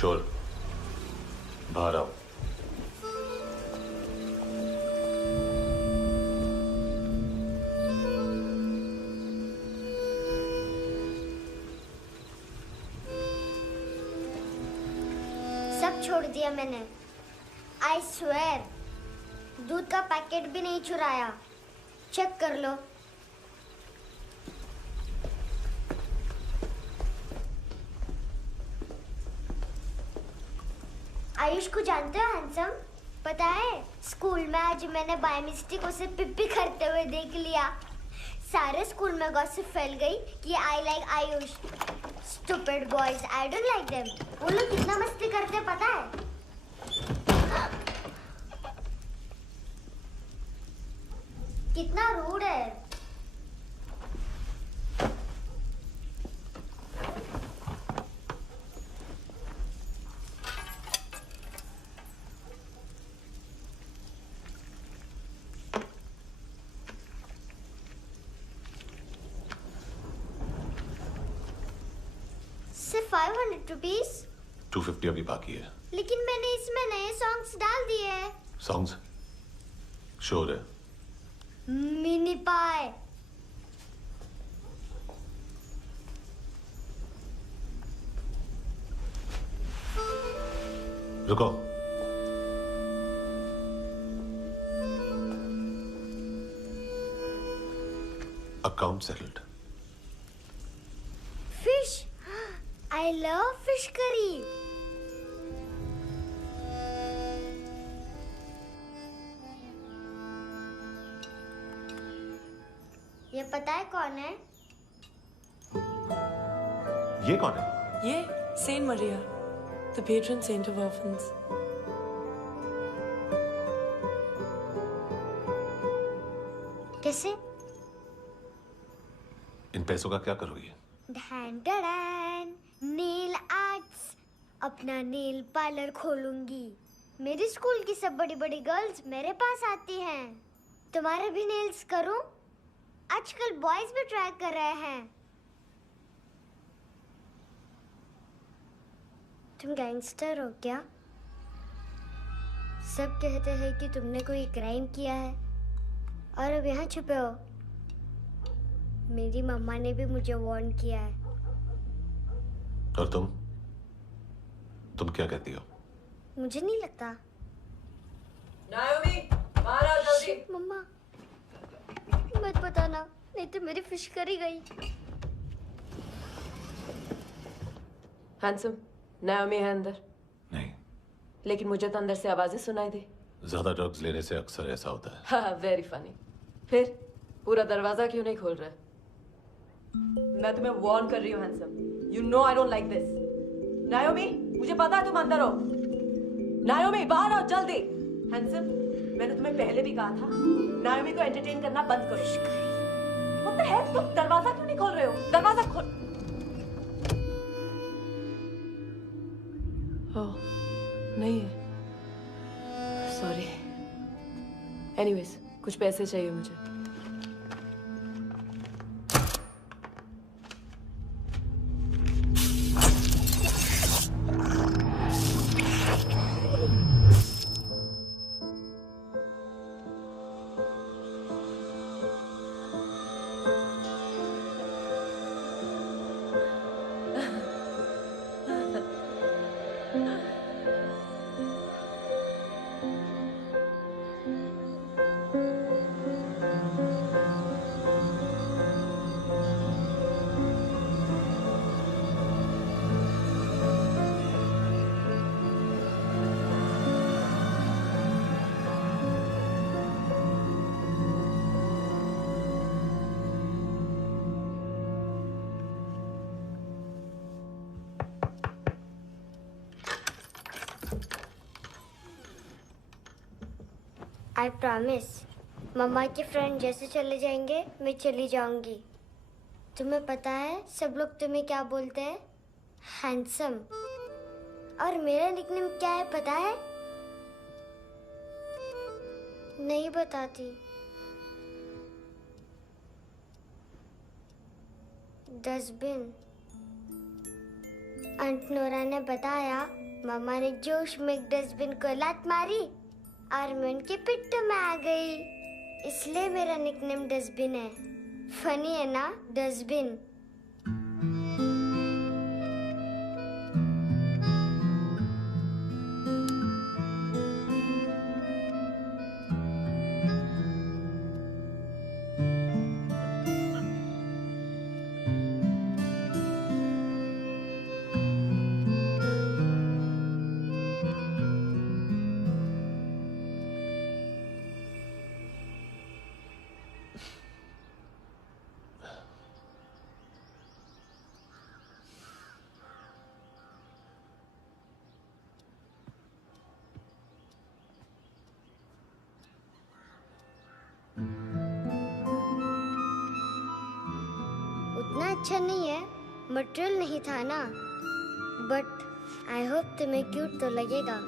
छोड़, बाहर आओ। सब छोड़ दिया मैंने। आई स्वेयर, दूध का पैकेट भी नहीं चुराया। चेक कर लो। आयुष को जानते हो हैंडसम? पता है स्कूल में आज मैंने बाय मिस्टेक उसे पिप्पी करते हुए देख लिया। सारे स्कूल में गॉसिप फैल गई कि I like Ayush. Stupid boys, I don't like them. वो लोग कितना मस्ती करते हैं पता है? कितना रूड है। सिर्फ 500 रुपीस? 250 अभी बाकी है। लेकिन मैंने इसमें नए सॉन्ग्स डाल दिए हैं। सॉन्ग्स? श्योर है? मिनी पाई। रुको। Account settled. Fish, I love fish curry. ये पता है कौन है? ये कौन है? ये Saint Maria, the patron saint of orphans. कैसे? इन पैसों का क्या करोगी? नेल आर्ट्स, अपना नेल पार्लर खोलूंगी। मेरी स्कूल की सब बड़ी बड़ी गर्ल्स मेरे पास आती हैं। तुम्हारे भी नेल्स करूं? आजकल बॉयज भी ट्राई कर रहे हैं। तुम गैंगस्टर हो क्या? सब कहते हैं कि तुमने कोई क्राइम किया है और अब यहाँ छुपे हो। मेरी मम्मा ने भी मुझे वार्न किया है। और तुम क्या कहती हो? मुझे नहीं लगता। नायोमी, बाहर आओ जल्दी। मम्मा, मत बताना, नहीं तो मेरी फिश करी गई। हैंडसम, नायोमी है अंदर? नहीं। लेकिन मुझे तो अंदर से आवाजें सुनाई दी। ज्यादा ड्रग्स लेने से अक्सर ऐसा होता है। हाँ, वेरी फनी। फिर पूरा दरवाजा क्यों नहीं खोल रहा? मैं तुम्हें वार्न कर रही हूँ handsome. You know I don't like this. नायोमी, मुझे पता है तुम अंदर हो। नायोमी, बाहर आओ जल्दी। हैंडसम, मैंने तुम्हें पहले भी कहा था नायोमी को एंटरटेन करना बंद करो। What the hell? तुम दरवाजा क्यों नहीं खोल रहे हो? दरवाजा खोल। ओह, नहीं है। सॉरी। एनीवेज, कुछ पैसे चाहिए मुझे। आई प्रॉमिस, मम्मा के फ्रेंड जैसे चले जाएंगे मैं चली जाऊंगी। तुम्हें पता है सब लोग तुम्हें क्या बोलते हैं? हैंडसम। और मेरा निकनेम क्या है पता है? नहीं बताती। डस्टबिन। आंट नोरा ने बताया मामा ने जोश में एक डस्टबिन को लात मारी और मैं उनके पिट्ठू में आ गई। इसलिए मेरा निकनेम डस्टबिन है। फनी है ना, डस्टबिन। उतना अच्छा नहीं है, मटेरियल नहीं था ना, बट आई होप तुम्हें क्यूट तो लगेगा।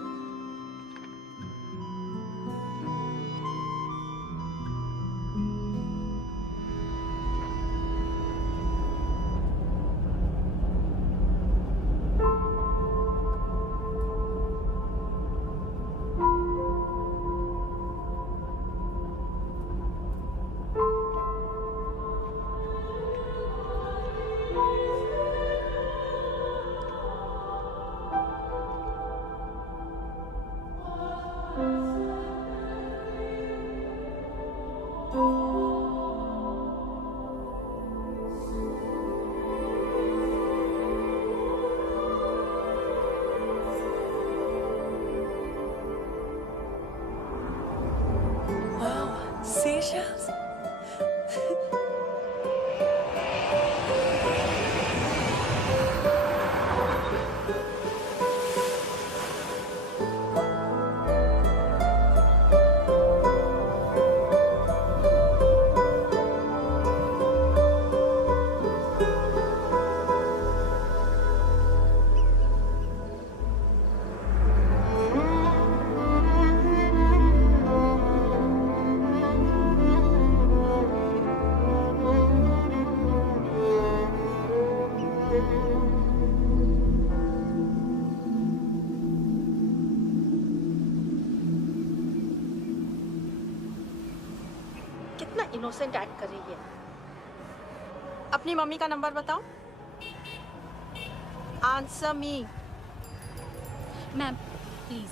Seashells? कितना इनोसेंट एक्ट कर रही है। अपनी मम्मी का नंबर बताओ। Answer me. Ma'am please.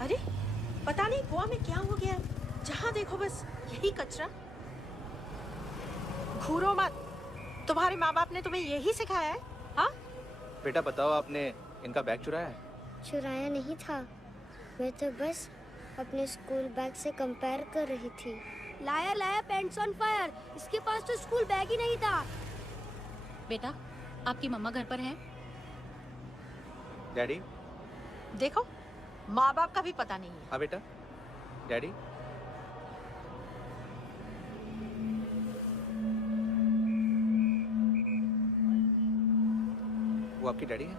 अरे पता नहीं गोवा में क्या हो गया, जहाँ देखो बस यही कचरा। घूरो मत, तुम्हारे माँ बाप ने तुम्हें यही सिखाया है? हाँ बेटा बताओ, आपने इनका बैग चुराया है? चुराया नहीं था, मैं तो बस अपने स्कूल बैग से कंपेयर कर रही थी। लाया लाया पैंट्स ऑन फायर, इसके पास तो स्कूल बैग ही नहीं था। बेटा आपकी मम्मा घर पर है? डैडी? देखो, माँ बाप का भी पता नहीं है। हाँ बेटा। डैडी? वो आपकी डैडी है?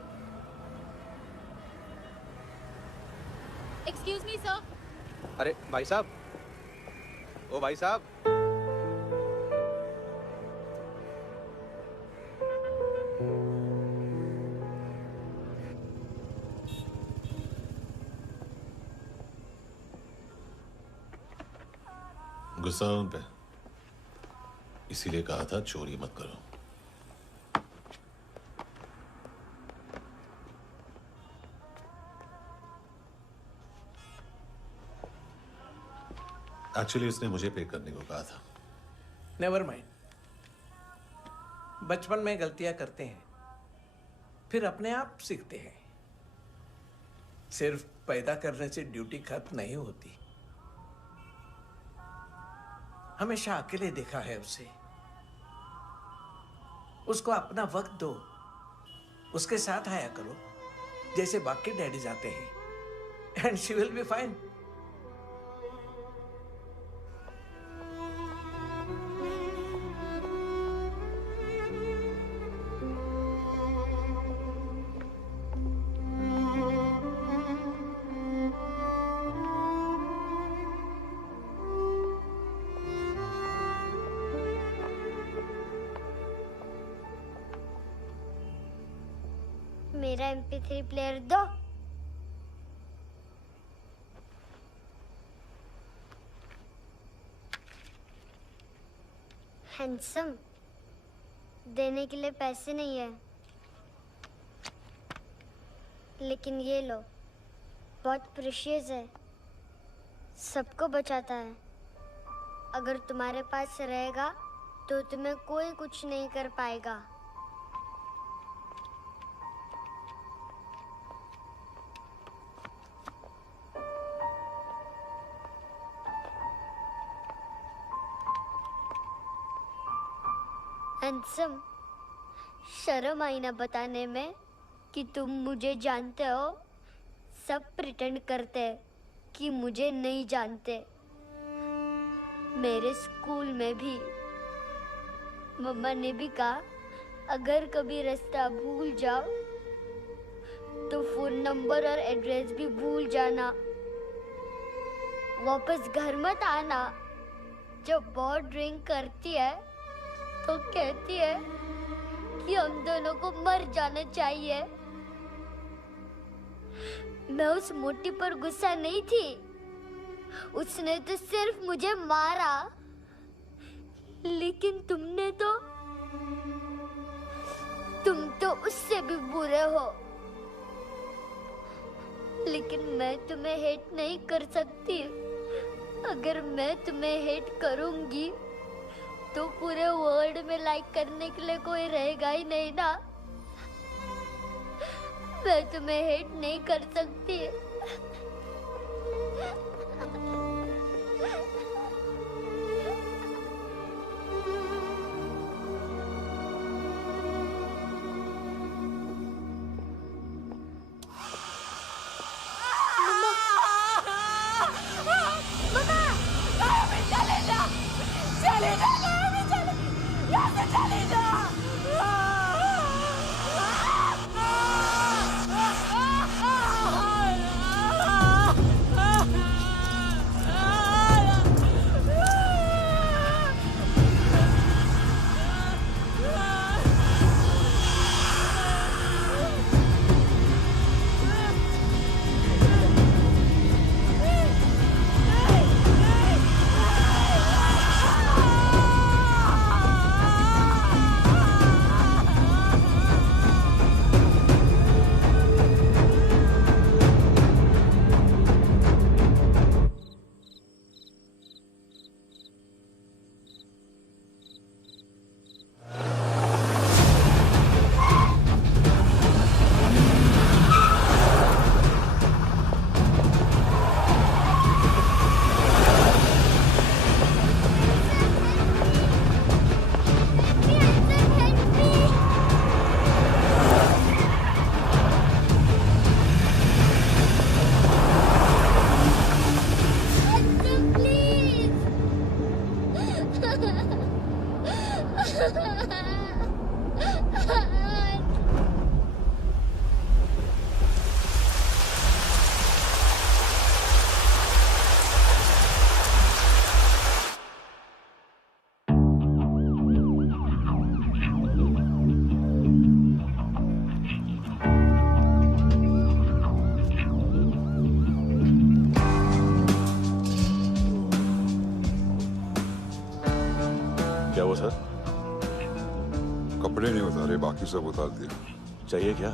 Excuse me sir. अरे भाई साहब, ओ भाई साहब। गुस्सा उन पे, इसीलिए कहा था चोरी मत करो। एक्चुअली उसने मुझे पे करने को कहा था। नेवर माइंड, बचपन में गलतियां करते हैं, फिर अपने आप सीखते हैं। सिर्फ पैदा करने से ड्यूटी खत्म नहीं होती। हमेशा अकेले देखा है उसे। उसको अपना वक्त दो, उसके साथ आया करो जैसे बाकी डैडी जाते हैं, and she will be fine. मेरा MP3 प्लेयर दो। हैंडसम, देने के लिए पैसे नहीं है, लेकिन ये लो, बहुत प्रेशियस है, सबको बचाता है। अगर तुम्हारे पास रहेगा तो तुम्हें कोई कुछ नहीं कर पाएगा। हैंडसम, शर्म आई ना बताने में कि तुम मुझे जानते हो। सब प्रिटेंड करते हैं कि मुझे नहीं जानते। मेरे स्कूल में भी मम्मा ने भी कहा, अगर कभी रास्ता भूल जाओ तो फोन नंबर और एड्रेस भी भूल जाना। वापस घर मत आना। जब बहुत ड्रिंक करती है तो कहती है कि हम दोनों को मर जाना चाहिए। मैं उस मोटी पर गुस्सा नहीं थी, उसने तो सिर्फ मुझे मारा। लेकिन तुम तो उससे भी बुरे हो। लेकिन मैं तुम्हें हेट नहीं कर सकती। अगर मैं तुम्हें हेट करूंगी तो पूरे वर्ल्ड में लाइक करने के लिए कोई रहेगा ही नहीं ना। मैं तुम्हें हेट नहीं कर सकती। क्या हुआ सर? कपड़े नहीं उतारे, बाकी सब उतार दिया। चाहिए क्या?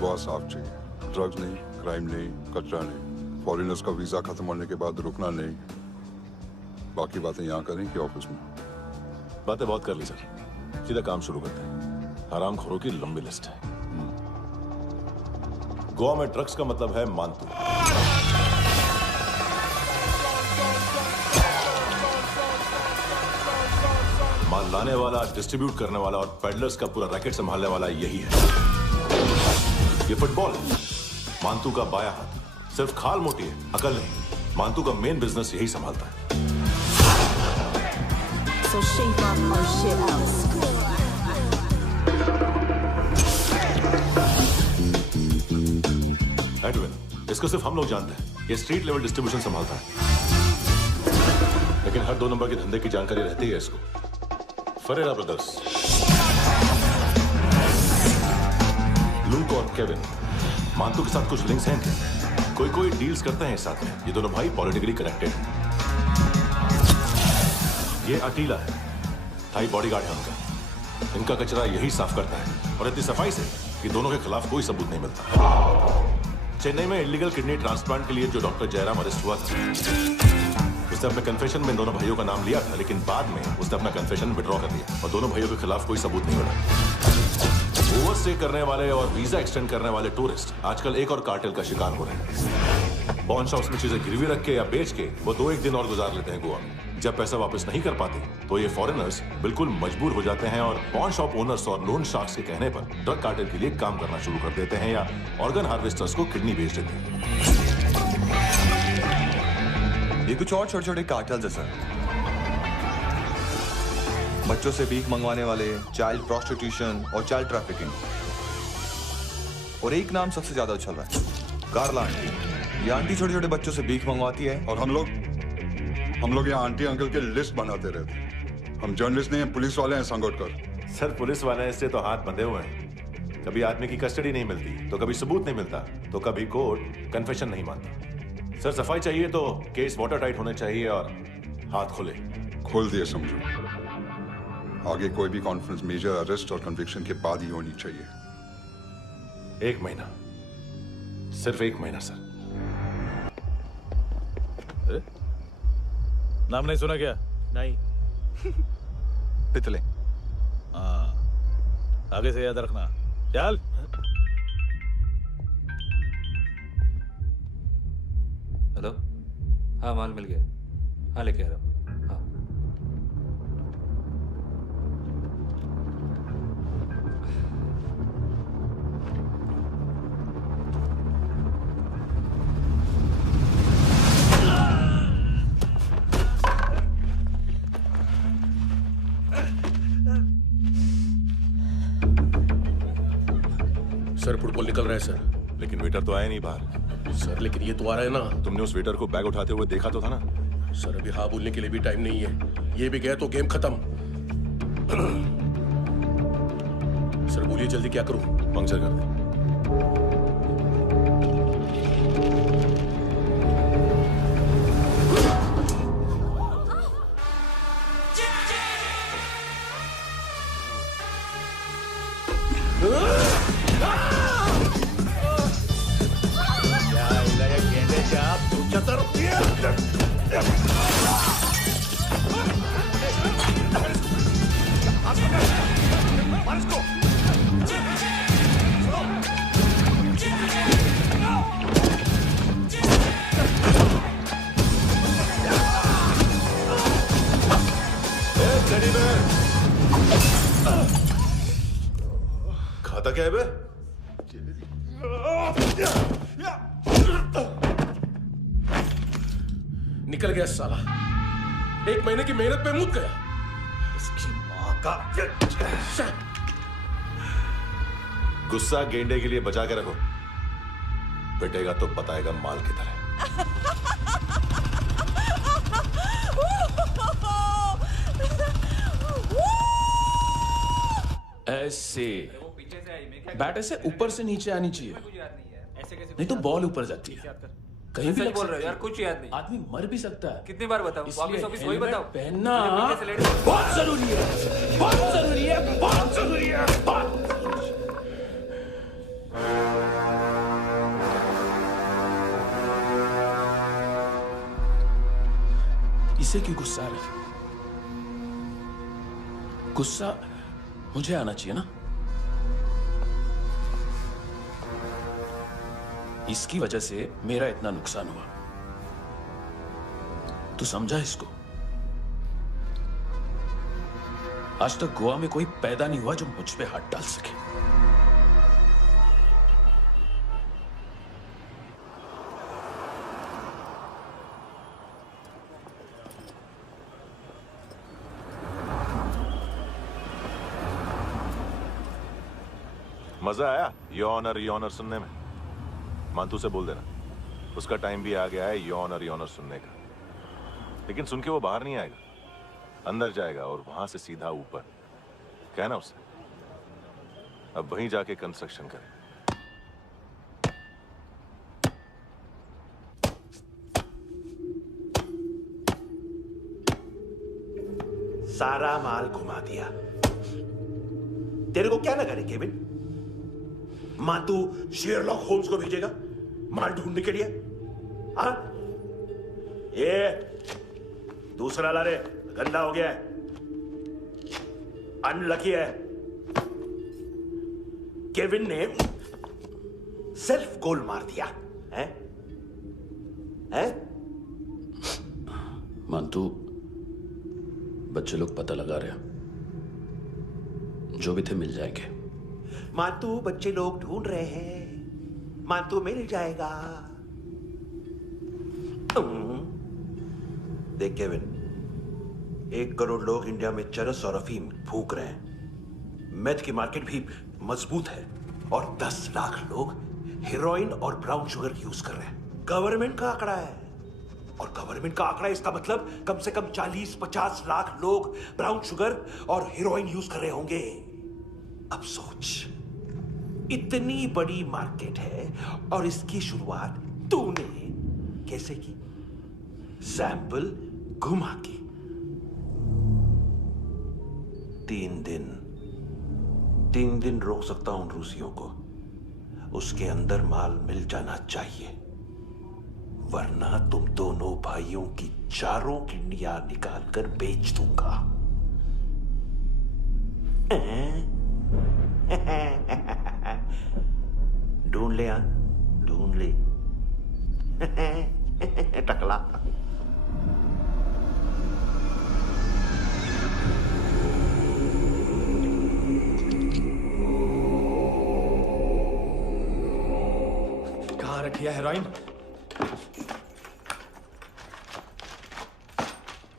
बहुत साफ चाहिए। ड्रग्स नहीं, क्राइम नहीं, कचरा नहीं। फॉरेनर्स का वीजा खत्म होने के बाद रुकना नहीं। बाकी बातें यहाँ करें कि ऑफिस में? बातें बहुत कर ली सर, सीधा काम शुरू करते हैं। हरामखोरों की लंबी लिस्ट है। गोवा में ड्रग्स का मतलब है मानतू। माल लाने वाला, डिस्ट्रीब्यूट करने वाला और पेडलर्स का पूरा रैकेट संभालने वाला यही है। ये फुटबॉल मानतू का बाया हाथ। सिर्फ खाल मोटी है, अकल नहीं। मानतू का मेन बिजनेस यही संभालता है। So shake our shit out. Edwin, इसको सिर्फ हम लोग जानते हैं। ये स्ट्रीट लेवल डिस्ट्रीब्यूशन संभालता है, लेकिन हर 2 नंबर के धंधे की जानकारी रहती है इसको। फरेरा ब्रदर्स, लूक और केविन, मानतू के साथ कुछ लिंक्स हैं क्या? कोई डील्स करते हैं साथ में। ये दोनों भाई पॉलिटिकली कनेक्टेड हैं। ये अटीला है, थाई बॉडीगार्ड है उनका। इनका कचरा यही साफ करता है और इतनी सफाई से कि दोनों के खिलाफ कोई सबूत नहीं मिलता। चेन्नई में इलीगल किडनी ट्रांसप्लांट के लिए जो डॉक्टर जयराम अरेस्ट हुआ था, उसने अपने कन्फेशन में दोनों भाइयों का नाम लिया था, लेकिन बाद में उसने अपना कन्फेशन विड्रॉ कर दिया और दोनों भाइयों के खिलाफ कोई सबूत नहीं मिला। ओवरस्टे करने वाले और वीजा एक्सटेंड करने वाले टूरिस्ट आजकल एक और कार्टेल का शिकार हो रहे हैं। पॉन शॉप्स में चीजें गिरवी रख के या बेच के वो 2-1 दिन और गुजार लेते हैं गोवा में। जब पैसा वापस नहीं कर पाते तो ये फॉरेनर्स बिल्कुल मजबूर हो जाते हैं और पॉन शॉप ओनर्स और लोन शार्क्स के कहने पर ड्रग कार्टेल के लिए काम करना शुरू कर देते हैं या ऑर्गन हार्वेस्टर्स को किडनी बेच देते हैं। ये कुछ और छोटे छोटे कार्टेल्स है सर। बच्चों से भीख मंगवाने वाले, चाइल्ड प्रोस्टिट्यूशन और चाइल्ड ट्रैफिकिंग। और एक नाम सबसे ज्यादा उछल रहा है, कार्ला आंटी। ये आंटी छोटे छोटे बच्चों से भीख मंगवाती है और हम लोग यहाँ आंटी अंकल के लिस्ट बनाते रहते। हम जर्नलिस्ट नहीं हैं, पुलिस वाले हैं संगोटकर। सर पुलिस वाले इससे तो हाथ बंधे हुए हैं। कभी आदमी की कस्टडी नहीं मिलती तो कभी सबूत नहीं मिलता तो कभी कोर्ट कन्फेशन नहीं मानता। सर सफाई चाहिए तो केस वाटर टाइट होने चाहिए और हाथ खुले। खोल दिए समझो। आगे कोई भी कॉन्फ्रेंस मेजर अरेस्ट और कन्विक्शन के बाद ही होनी चाहिए। 1 महीना, सिर्फ 1 महीना सर। नाम नहीं सुना क्या? नहीं। पितले। हाँ, आगे से याद रखना। चल। हेलो, हाँ माल मिल गया। हाँ लेके आ रहा हूँ। हाँ सर फुटबॉल निकल रहा है सर। लेकिन वेटर तो आया नहीं बाहर। सर लेकिन ये तो आ रहा है ना। तुमने उस वेटर को बैग उठाते हुए देखा तो था ना। सर अभी हाँ बोलने के लिए भी टाइम नहीं है। ये भी गया तो गेम खत्म। सर बोलिए जल्दी क्या करूं? पंक्चर कर दे। खाता क्या है बे? निकल गया साला। 1 महीने की मेहनत पे मुक गया। इसकी माँ का। गुस्सा गेंडे के लिए बचा के रखो, पिटेगा तो बताएगा माल किधर है। ऐसे बैट ऐसे ऊपर से नीचे आनी चाहिए, नहीं तो बॉल ऊपर जाती है। कहीं भी बोल रहे हो यार, कुछ याद नहीं। आदमी मर भी सकता है। कितनी बार बताऊं? वापस ऑफिस वही बताओ। पहनना बहुत जरूरी है, बहुत जरूरी है, बहुत जरूरी है, बहुत। इसे क्यों गुस्सा आ रहा है? गुस्सा मुझे आना चाहिए ना। इसकी वजह से मेरा इतना नुकसान हुआ। तू समझा इसको? आज तक गोवा में कोई पैदा नहीं हुआ जो मुझ पे हाथ डाल सके। मजा आया यॉनर सुनने में? मानतू से बोल देना उसका टाइम भी आ गया है यॉनर सुनने का। लेकिन सुन के वो बाहर नहीं आएगा, अंदर जाएगा और वहां से सीधा ऊपर। कहना उसे अब वहीं जाके कंस्ट्रक्शन करे। सारा माल घुमा दिया। तेरे को क्या लगा रे केविन? मां तू शेरलॉक होम्स को भेजेगा माल ढूंढने के लिए? हाँ? ये दूसरा ला रे, गंदा हो गया है, अनलकी है। केविन ने सेल्फ गोल मार दिया है? मानतू, बच्चे लोग पता लगा रहे हैं, जो भी थे मिल जाएंगे। मानतू, बच्चे लोग ढूंढ रहे हैं, मानतू मिल जाएगा। देख केविन, 1 करोड़ लोग इंडिया में चरस और अफीम फूंक रहे हैं। मेथ की मार्केट भी मजबूत है और 10 लाख लोग हेरोइन और ब्राउन शुगर यूज कर रहे हैं। गवर्नमेंट का आंकड़ा है, और गवर्नमेंट का आंकड़ा इसका मतलब कम से कम 40-50 लाख लोग ब्राउन शुगर और हेरोइन यूज कर रहे होंगे। अब सोच, इतनी बड़ी मार्केट है और इसकी शुरुआत तूने कैसे की? सैंपल घुमा के। 3 दिन रोक सकता हूं रूसियों को, उसके अंदर माल मिल जाना चाहिए, वरना तुम दोनों भाइयों की चारों किडनियां निकाल कर बेच दूंगा। ढूंढ ले, ढूंढ ले टकला। कहाँ रखी है हेरोइन?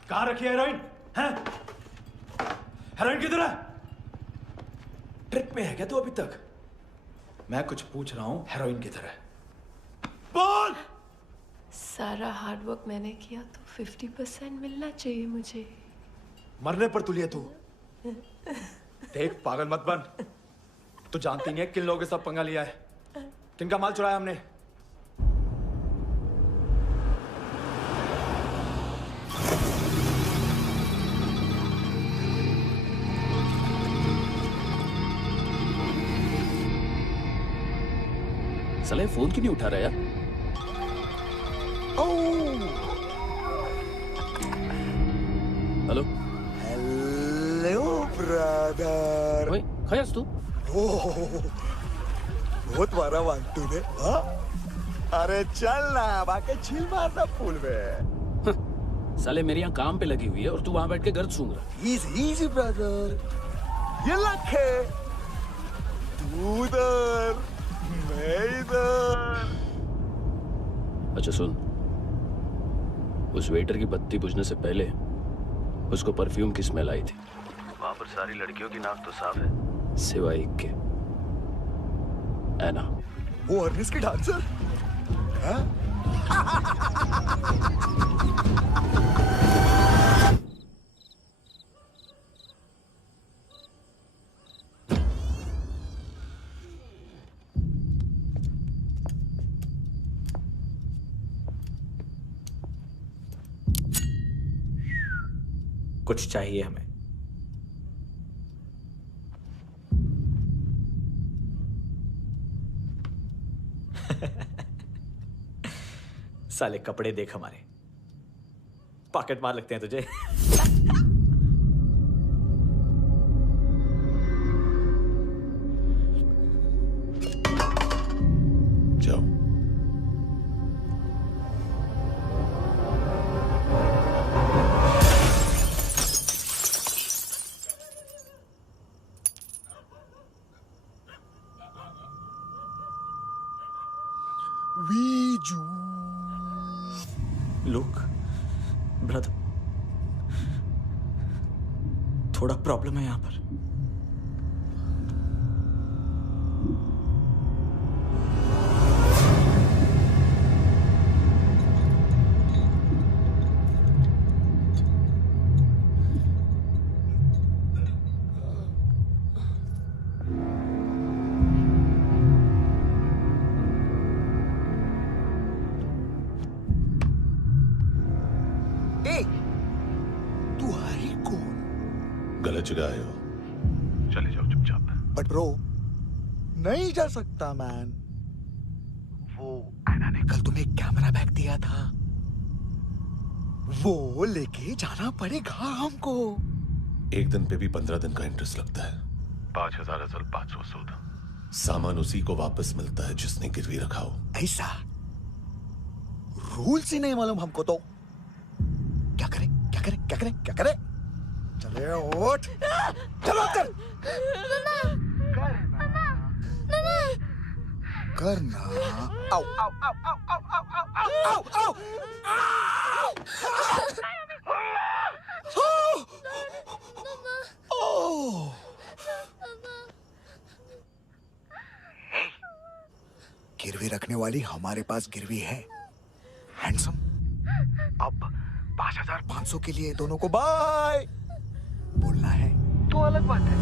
कहाँ रखी है हेरोइन? हैं? हेरोइन किधर है? ट्रिप में है क्या तू अभी तक? मैं कुछ पूछ रहा हूँ, हेरोइन किधर है? बोल! सारा हार्डवर्क मैंने किया तो 50% मिलना चाहिए मुझे। मरने पर तुलिए तू। देख, पागल मत बन। तू जानती नहीं है किन लोगों के साथ पंगा लिया है, किनका माल चुराया हमने। साले फोन क्यों नहीं उठा रहा यार? Hello hello brother. ओए, खयास तू? बहुत मारा वांटू ने। हाँ? अरे चल ना, बाकी चिल मारना पूल में। साले मेरी यहाँ काम पे लगी हुई है और तू वहां बैठ के गर्द सूंघ रहा। इजी ब्रदर, ये लक है। तू उधर, मैं इधर। अच्छा सुन, उस वेटर की बत्ती बुझने से पहले उसको परफ्यूम की स्मेल आई थी। वहां पर सारी लड़कियों की नाक तो साफ है, सिवाय एक के, एना। वो अर्निस की डांसर? हाँ? कुछ चाहिए हमें। साले कपड़े देख हमारे, पॉकेट मार लगते हैं तुझे। जाओ। लुक ब्रदर, थोड़ा प्रॉब्लम है यहाँ पर। जगह आए हो, चले जाओ चुपचाप। बट ब्रो, नहीं जा सकता मैन। वो एना ने कल तुम्हें एक कैमरा बैग दिया था, वो लेके जाना पड़ेगा हमको। एक दिन पे भी 15 दिन का इंटरेस्ट लगता है। 5,000 असल 500 सूद। सामान उसी को वापस मिलता है जिसने गिरवी रखा हो। ऐसा रूल्स ही नहीं मालूम हमको तो। क्या करें क्या करें क्या करें क्या करें? चले उठ, चलो कर करना। आओ आओ आओ आओ आओ आओ आओ आओ आओ। गिरवी रखने वाली हमारे पास गिरवी है। हैंडसम, अब 5,500 के लिए दोनों को बाय बोलना है तो अलग बात है।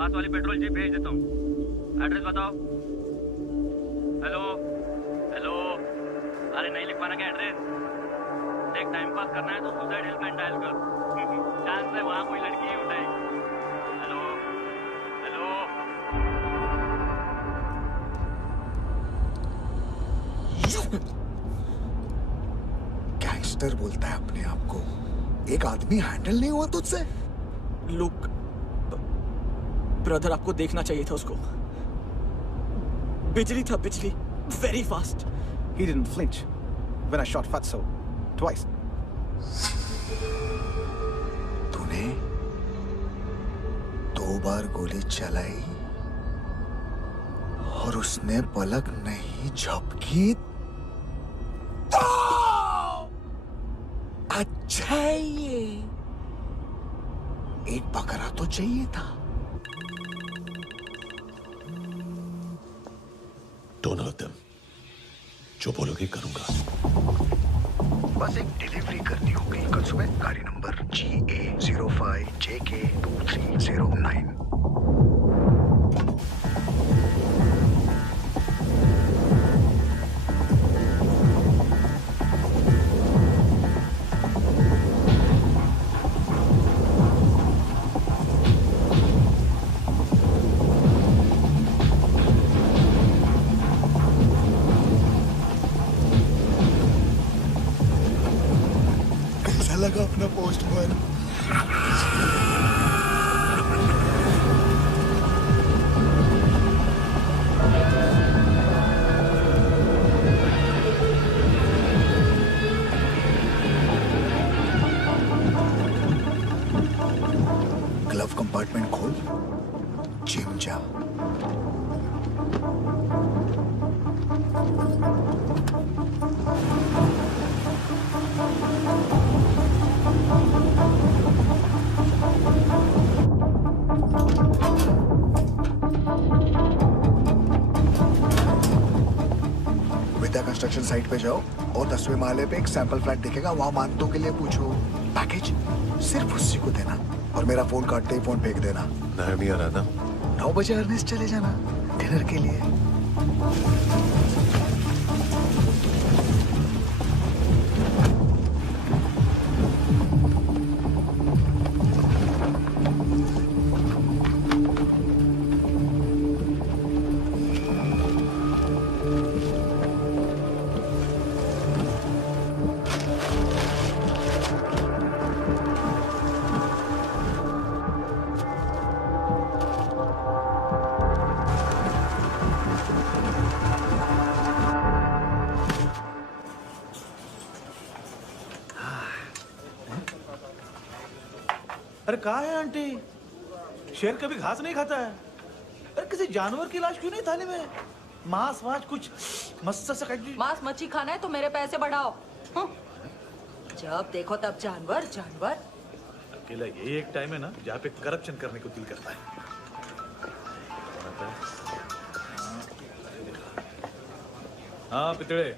पास वाली पेट्रोल जीप भेज देता हूँ। एड्रेस बताओ। हेलो हेलो, अरे नहीं लिख पाना क्या एड्रेस? देख टाइम पास करना है तो सुसाइड हेल्पलाइन डायल कर। चांस है वहाँ कोई लड़की ही उठाए। Hello hello. गैंगस्टर बोलता है अपने आप को। एक आदमी हैंडल नहीं हुआ तुझसे? लुक ब्रदर, आपको देखना चाहिए था उसको। बिजली था, बिजली, very fast. He didn't flinch when I shot Fatso twice. तूने 2 बार गोली चलाई और उसने पलक नहीं झपकी तो अच्छा है ये। एक बकरा तो चाहिए था। Don't hurt them. जो बोलोगे करूंगा। बस एक डिलीवरी करनी होगी कल सुबह। गाड़ी नंबर GA05JK2309। लगा अपना पोस्टमैन। ग्लव कंपार्टमेंट खोल, जिम जा। Vidya Construction साइट पे जाओ और 10वें माले पे एक सैंपल फ्लैट दिखेगा, वहां मानतों के लिए पूछो। पैकेज सिर्फ उसी को देना और मेरा फोन काटते ही फोन फेंक देना। नायोमी आ रहा था। 9 बजे अर्नेस्ट चले जाना डिनर के लिए। अरे कहाँ है आंटी? शेर कभी घास नहीं खाता है। अरे किसी जानवर की लाश क्यों नहीं थाली में? मांस वास कुछ मस्त सा मांस मच्छी खाना है तो मेरे पैसे बढ़ाओ। जब देखो तब जानवर जानवर। अकेला ये एक टाइम है ना जहाँ पे करप्शन करने को दिल करता है। हाँ पितड़े।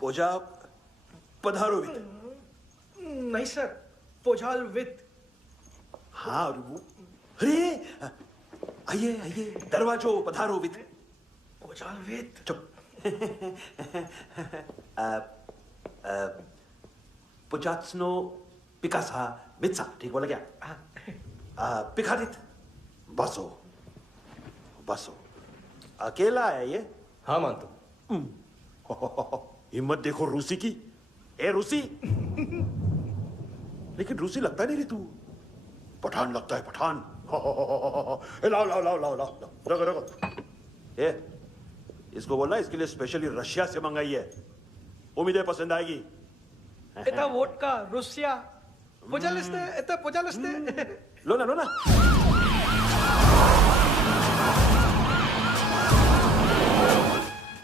पोजा पधारो वित। नहीं सर, पोजाल वित। हाँ अरे आइए आइए, दरवाजो पधारो वित। पोजाल वित। चुप। पुजात्सनो पिकासा मित्सा, ठीक बोला क्या? पिकादित बसो बसो। अकेला है ये? हाँ मानतो। हिम्मत देखो रूसी की। ए रूसी। लेकिन रूसी लगता नहीं रे तू, पठान लगता है पठान। लाओ लाओ लाओ लाओ लाओ, रखो रखो। ए इसको बोलना इसके लिए स्पेशली रशिया से मंगाई है, उम्मीद है पसंद आएगी। इतना वोडका रूसिया पोजालिस्ते, इतना पोजालिस्ते। लो ना लो ना।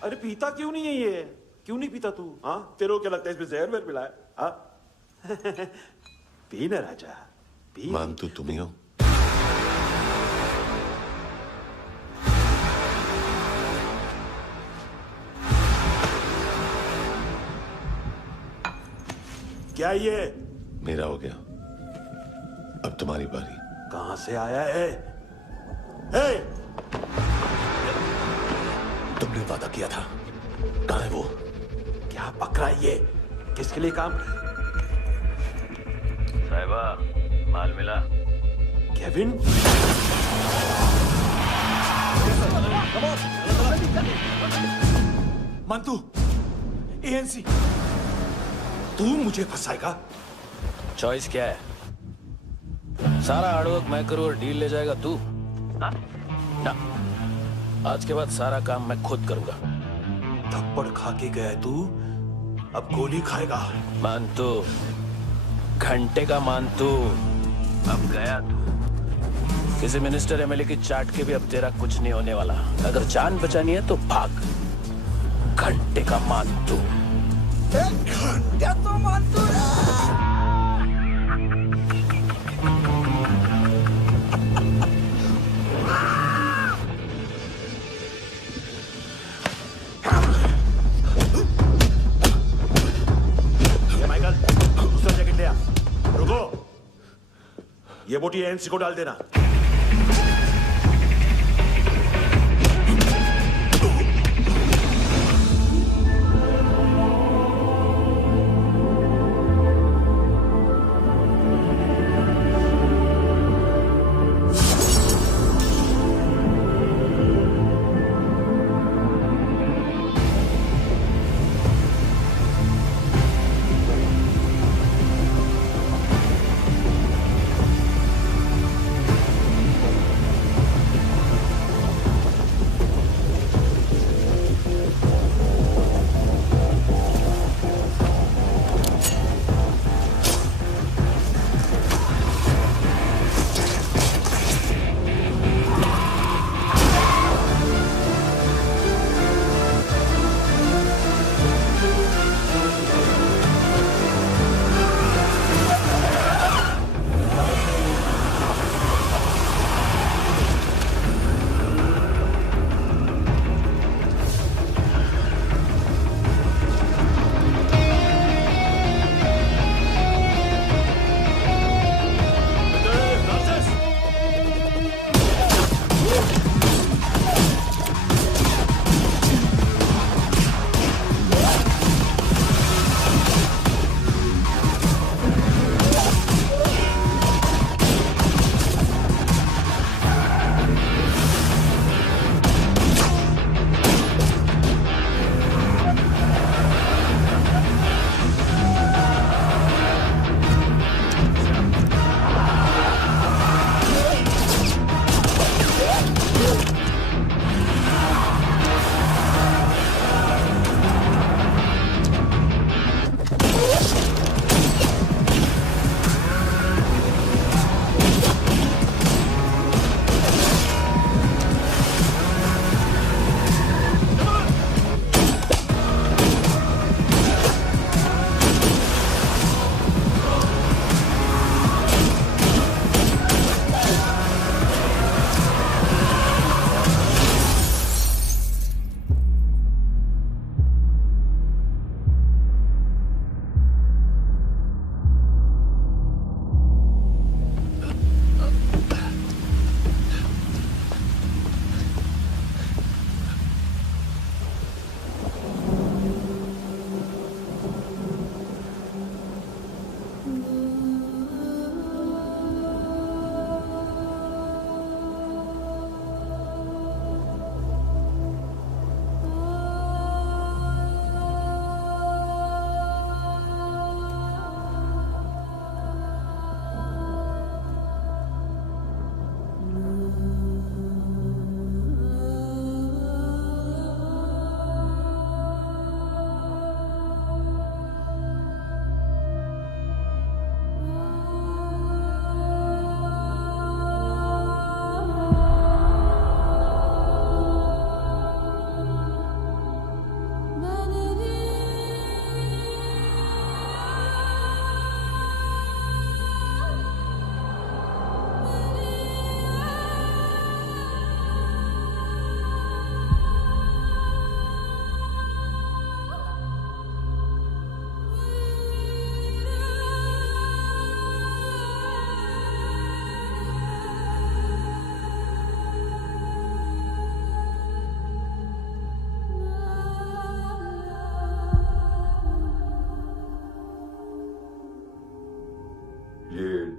अरे पीता क्यों नहीं है ये? क्यों नहीं पीता तू? हाँ तेरे को क्या लगता है इसमें जहर वहर मिला है? हाँ पी ना राजा पी। मान तू तुम ही हो। क्या ये? मेरा हो गया, अब तुम्हारी बारी। कहां से आया है? हे! तुमने वादा किया था, कहां है वो? क्या पकड़ा ये? किसके लिए काम? साहिबा माल मिला? केविन? मंतू, एएनसी। तू मुझे फंसाएगा? चॉइस क्या है? सारा हार्डवर्क मैं करूं और डील ले जाएगा तू? ना, आज के बाद सारा काम मैं खुद करूंगा। थप्पड़ खा के गया तू, अब गोली खाएगा। मानतू, घंटे का मानतू, अब गया तू। किसी मिनिस्टर एमएलए की चाट के भी अब तेरा कुछ नहीं होने वाला। अगर जान बचानी है तो भाग। घंटे का मानतू। घंटे तो मानतू माइकल, दूसरा जैकेट ले आ। रुको, ये बोटी एएनसी को डाल देना।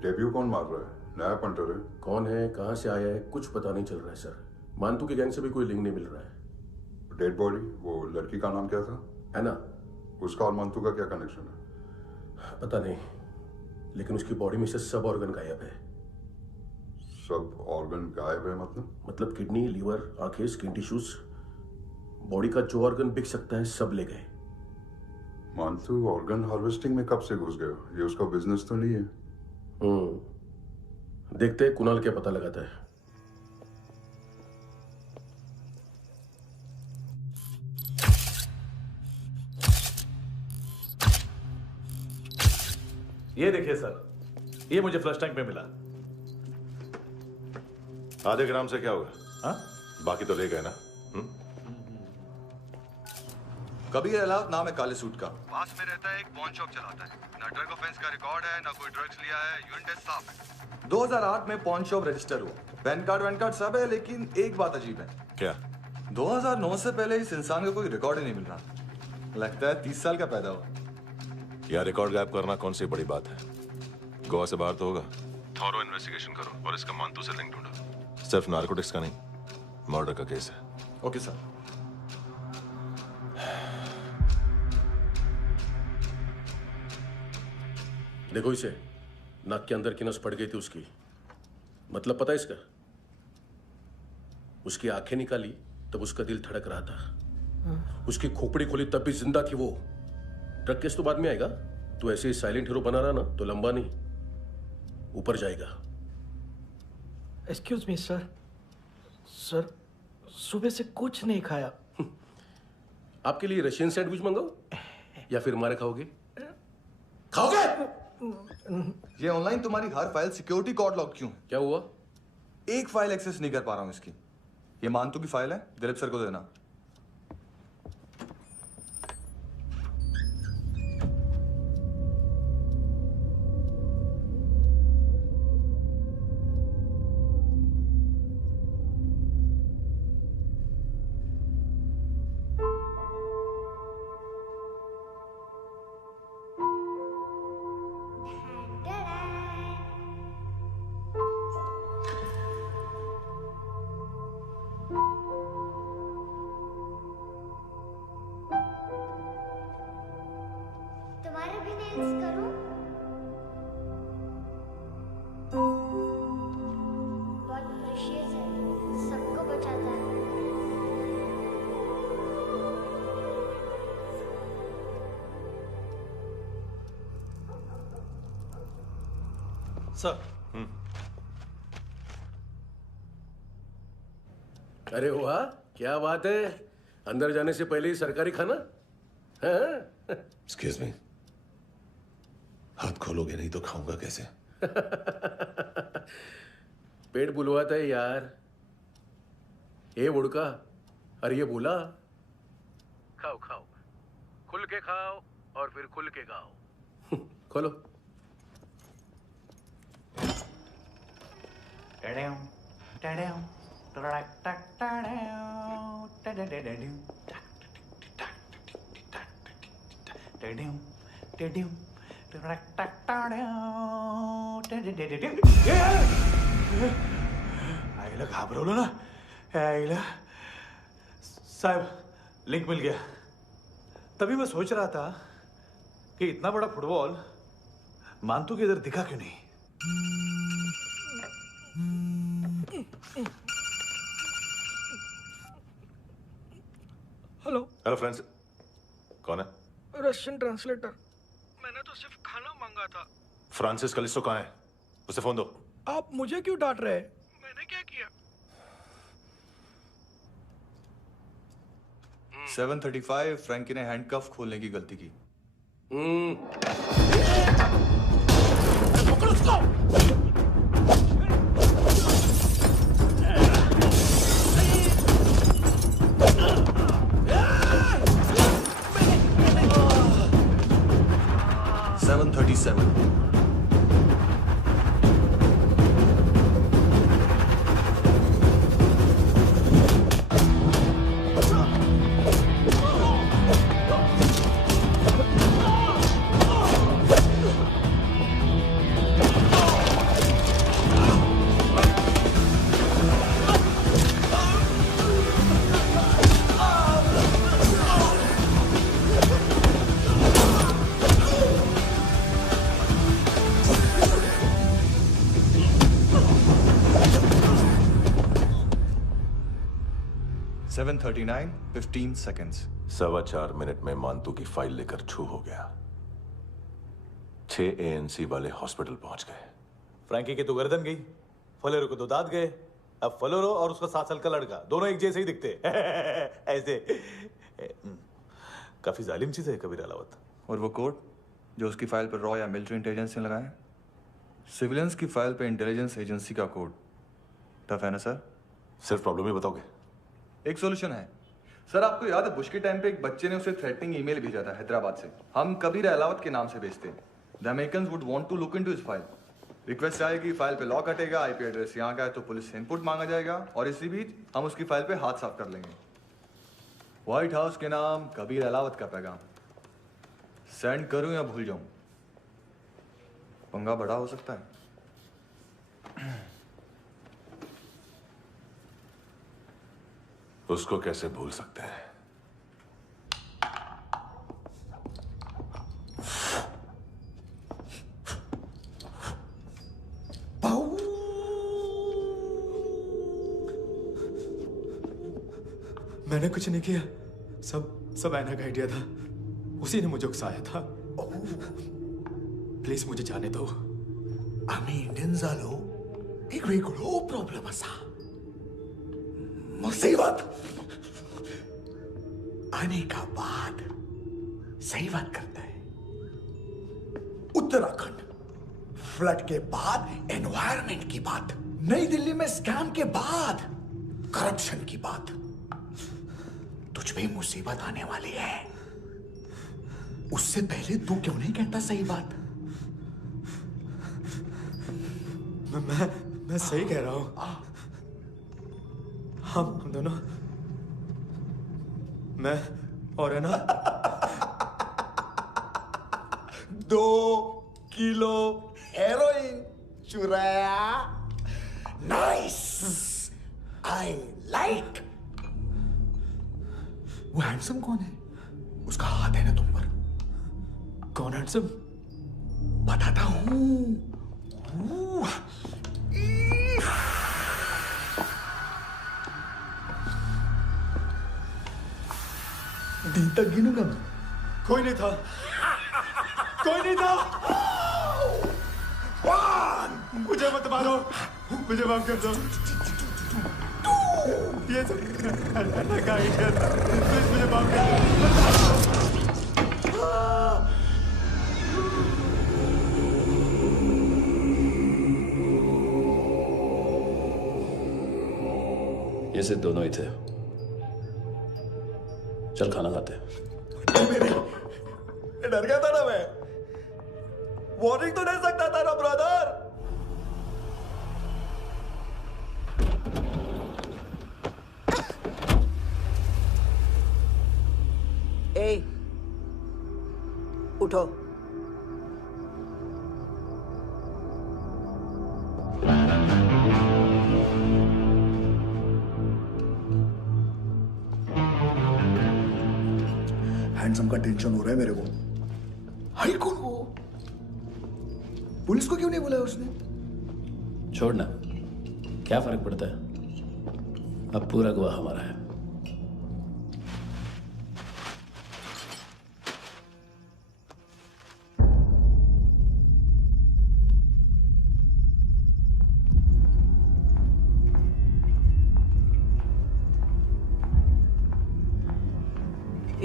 डेब्यू कौन मार रहा है? नया पंटर है। कौन है, कहां से आया है, कुछ पता नहीं चल रहा है सर। मानतू के गैंग से भी कोई लिंक नहीं मिल रहा है। डेड बॉडी, वो लड़की का नाम क्या था? है ना। उसका और मानतू का क्या कनेक्शन है? पता नहीं, लेकिन उसकी बॉडी में से सब ऑर्गन गायब है। सब ऑर्गन गायब है मतलब किडनी, लीवर, आंखें, स्किन टिश्यूज, बॉडी का जो ऑर्गन बिक सकता है सब ले गए। मानतू ऑर्गन हार्वेस्टिंग में कब से घुस गए? ये उसका बिजनेस तो नहीं है? देखते हैं कुणाल क्या पता लगाता है। ये देखिए सर, ये मुझे फ्लश टैंक में मिला। आधे ग्राम से क्या होगा? हाँ? बाकी तो ले गए ना? कबीर अलाउद्दीन नाम है काले सूट का। पास में रहता है, एक पॉन शॉप चलाता है। ना ड्रग ऑफेंस का रिकॉर्ड है, ना कोई ड्रग्स लिया है। यूरिन टेस्ट साफ है। 2008 में पॉन शॉप रजिस्टर हुआ। पैन कार्ड सब है, लेकिन एक बात अजीब है। क्या? 2009 से पहले इस इंसान का कोई रिकॉर्ड ही नहीं मिल रहा। लगता है 30 साल का पैदा हुआ। यह रिकॉर्ड गायब करना कौन सी बड़ी बात है? गोवा से बाहर तो होगा। थॉरो इन्वेस्टिगेशन करो और इसका मानतू से लिंक ढूंढो। सिर्फ नारकोटिक्स का नहीं, मर्डर का केस है। Okay sir. देखो इसे, नाक के अंदर की नस पड़ गई थी उसकी। मतलब पता है इसका? उसकी आंखें निकाली तब उसका दिल धड़क रहा था। उसकी खोपड़ी खोली तब भी जिंदा थी वो। ड्रग केस तो बाद में आएगा। तो ऐसे ही साइलेंट हीरो बना रहा ना तो लंबा नहीं, ऊपर जाएगा। Excuse me sir. सर, सुबह से कुछ नहीं खाया। आपके लिए रशियन सैंडविच मंगाओ या फिर हमारे खाओगे? खाओगे? ये ऑनलाइन तुम्हारी हर फाइल सिक्योरिटी कोड लॉक क्यों है? क्या हुआ? एक फाइल एक्सेस नहीं कर पा रहा हूं इसकी। ये मानतू की फाइल है, दिलीप सर को देना। तुम्हारे भी नेल्स करूं? बहुत प्रेशियस है, सबको बचाता है। सर। अरे वाह, क्या बात है। अंदर जाने से पहले ही सरकारी खाना। एक्सक्यूज मी, हाथ खोलोगे नहीं तो खाऊंगा कैसे? पेट बुलवाता है यार। ये बुड़का, अरे ये बोला। खाओ खाओ, खुल के खाओ और फिर खुल के गाओ। खोलो। आईला घाबरवलं ना। आईला साहब, लिंक मिल गया। तभी मैं सोच रहा था कि इतना बड़ा फुटबॉल मानतू के इधर दिखा क्यों नहीं। हेलो। हेलो फ्रेंड्स, कौन है? Russian translator. मैंने तो सिर्फ खाना मांगा था। फ्रांसिस कलिस्टो कहाँ है? उसे फोन दो। आप मुझे क्यों डांट रहे हैं? मैंने क्या किया? 735 फ्रैंकी ने हैंडकफ खोलने की गलती की। पकड़ो उसको। 737 737 7:39, 15 seconds. 4.25 मिनट में मांतू की फाइल लेकर छू हो गया। 6 ANC वाले हॉस्पिटल पहुंच गए। फ्रैंकी की तो गर्दन गई, फलेरो को तो दांत गए। अब फलेरो और उसका 7 साल का लड़का दोनों एक जैसे ही दिखते ऐसे। काफी जालिम चीज है कबीर अलावत। और वो कोड जो उसकी फाइल पर रॉ या मिलिट्री इंटेलिजेंस ने लगाया, सिविलियंस की फाइल पे इंटेलिजेंस एजेंसी का कोड। टफ है ना सर? सिर्फ प्रॉब्लम ही बताओगे? एक सॉल्यूशन है सर। आपको याद है बुश के टाइम पे एक बच्चे ने उसे थ्रेटनिंग ईमेल भेजा था हैदराबाद से। हम कबीर अलावत के नाम से भेजते हैं। The Americans would want to look into his file. Request आएगी, फाइल पे लॉक हटेगा, आईपी एड्रेस यहाँ का है तो पुलिस से इनपुट मांगा जाएगा और इसी बीच हम उसकी फाइल पे हाथ साफ कर लेंगे। व्हाइट हाउस के नाम कबीर अलावत का पैगाम। सेंड करूं या भूल जाऊं? पंगा बड़ा हो सकता है। उसको कैसे भूल सकते हैं? मैंने कुछ नहीं किया, सब ऐना का आइडिया था। उसी ने मुझे उकसाया था। प्लीज मुझे जाने दो। आम्ही इंडियन झालो एक वेगळो प्रॉब्लेम असा। मुसीबत आने का बाद सही बात करता है। उत्तराखंड फ्लड के बाद एनवायरनमेंट की बात, नई दिल्ली में स्कैम के बाद करप्शन की बात। तुझ पे मुसीबत आने वाली है, उससे पहले तू क्यों नहीं कहता सही बात? मैं सही कह रहा हूं। हम दोनों, मैं और है ना 2 किलो हेरोइन चुराया। Nice, I like. वो हैंडसम कौन है? उसका हाथ है ना तुम पर? कौन हैंडसम? बताता हूं। दिन तक गिनूंगा मैं। कोई नहीं था, कोई नहीं था। मुझे मत मारो, मुझे माफ कर दो। ये सब का आइडिया था। प्लीज मुझे माफ कर दो। ये सिर्फ दोनों ही थे। चल खाना खाते हैं। डर गया था ना मैं। वार्निंग तो दे सकता था ना ब्रदर। ए, उठो। हैंडसम का टेंशन हो रहा है मेरे को। हाई कौन वो? पुलिस को क्यों नहीं बुलाया उसने? छोड़ना, क्या फर्क पड़ता है? अब पूरा गवाह हमारा है।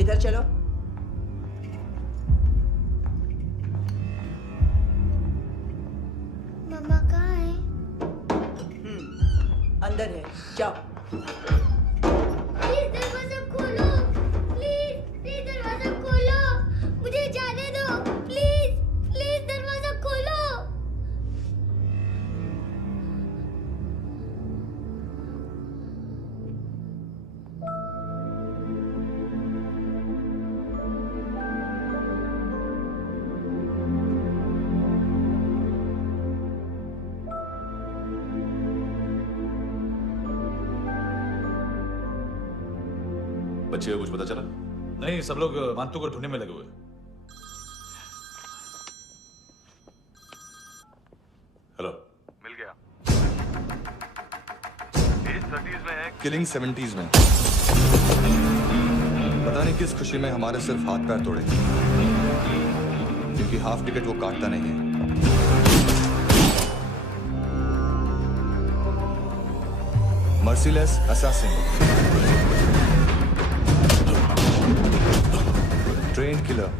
इधर चलो। मम्मा कहाँ है? अंदर है, जाओ। प्लीज दरवाजा खोलो, प्लीज दरवाजा खोलो, मुझे जाने दो, प्लीज दरवाजा खोलो। बच्चे को कुछ पता चला? नहीं, सब लोग मांतू को ढूंढने में लगे हुए। हेलो, मिल गया। एज 30s में है, किलिंग 70s में। पता नहीं किस खुशी में हमारे सिर्फ हाथ पैर तोड़े, क्योंकि हाफ टिकट वो काटता नहीं है। Merciless assassin, train killer,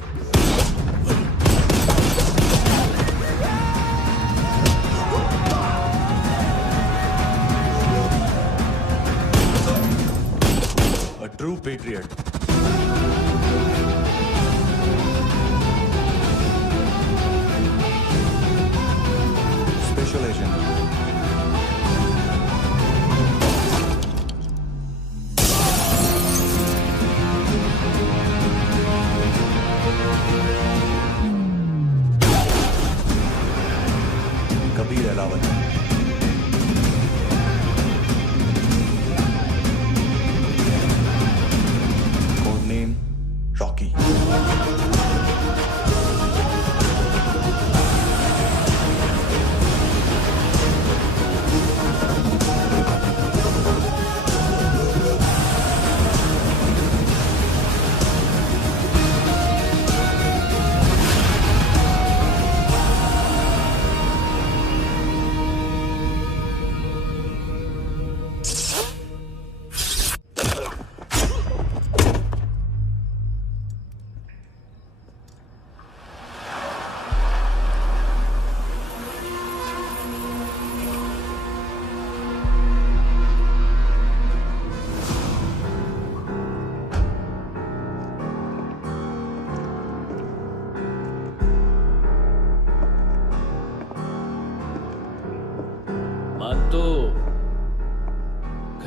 a true patriot. Special agent. Kabir Ahlawat, code name Rocky. मानतो,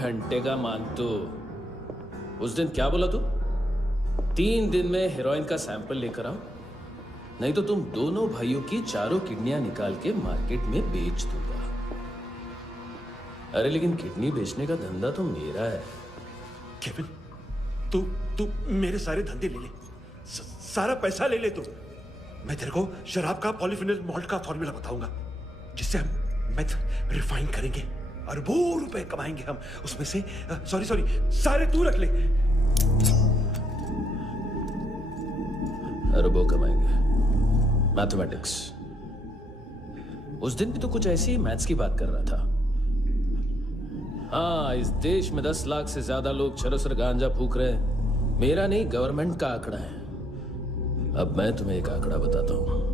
घंटे का मानतो। उस दिन क्या बोला तू? 3 दिन में हेरोइन का सैंपल लेकर आओ, नहीं तो तुम दोनों भाइयों की चारों किडनियां निकाल के मार्केट में बेच दूंगा। अरे लेकिन किडनी बेचने का धंधा तो मेरा है। केविन, तू मेरे सारे धंधे ले ले, सारा पैसा ले ले तू। मैं तेरे को शराब का पॉलीफिनल मॉल्ट का फॉर्मूला बताऊंगा, जिससे हम मेथ रिफाइन करेंगे, अरबों रुपए कमाएंगे हम उसमें से। सॉरी सारे तू रख ले। अरबों कमाएंगे, मैथमेटिक्स। उस दिन भी तो कुछ ऐसी मैथ्स की बात कर रहा था। हाँ, इस देश में 10 लाख से ज्यादा लोग चरस और गांजा फूक रहे हैं। मेरा नहीं, गवर्नमेंट का आंकड़ा है। अब मैं तुम्हें एक आंकड़ा बताता हूं।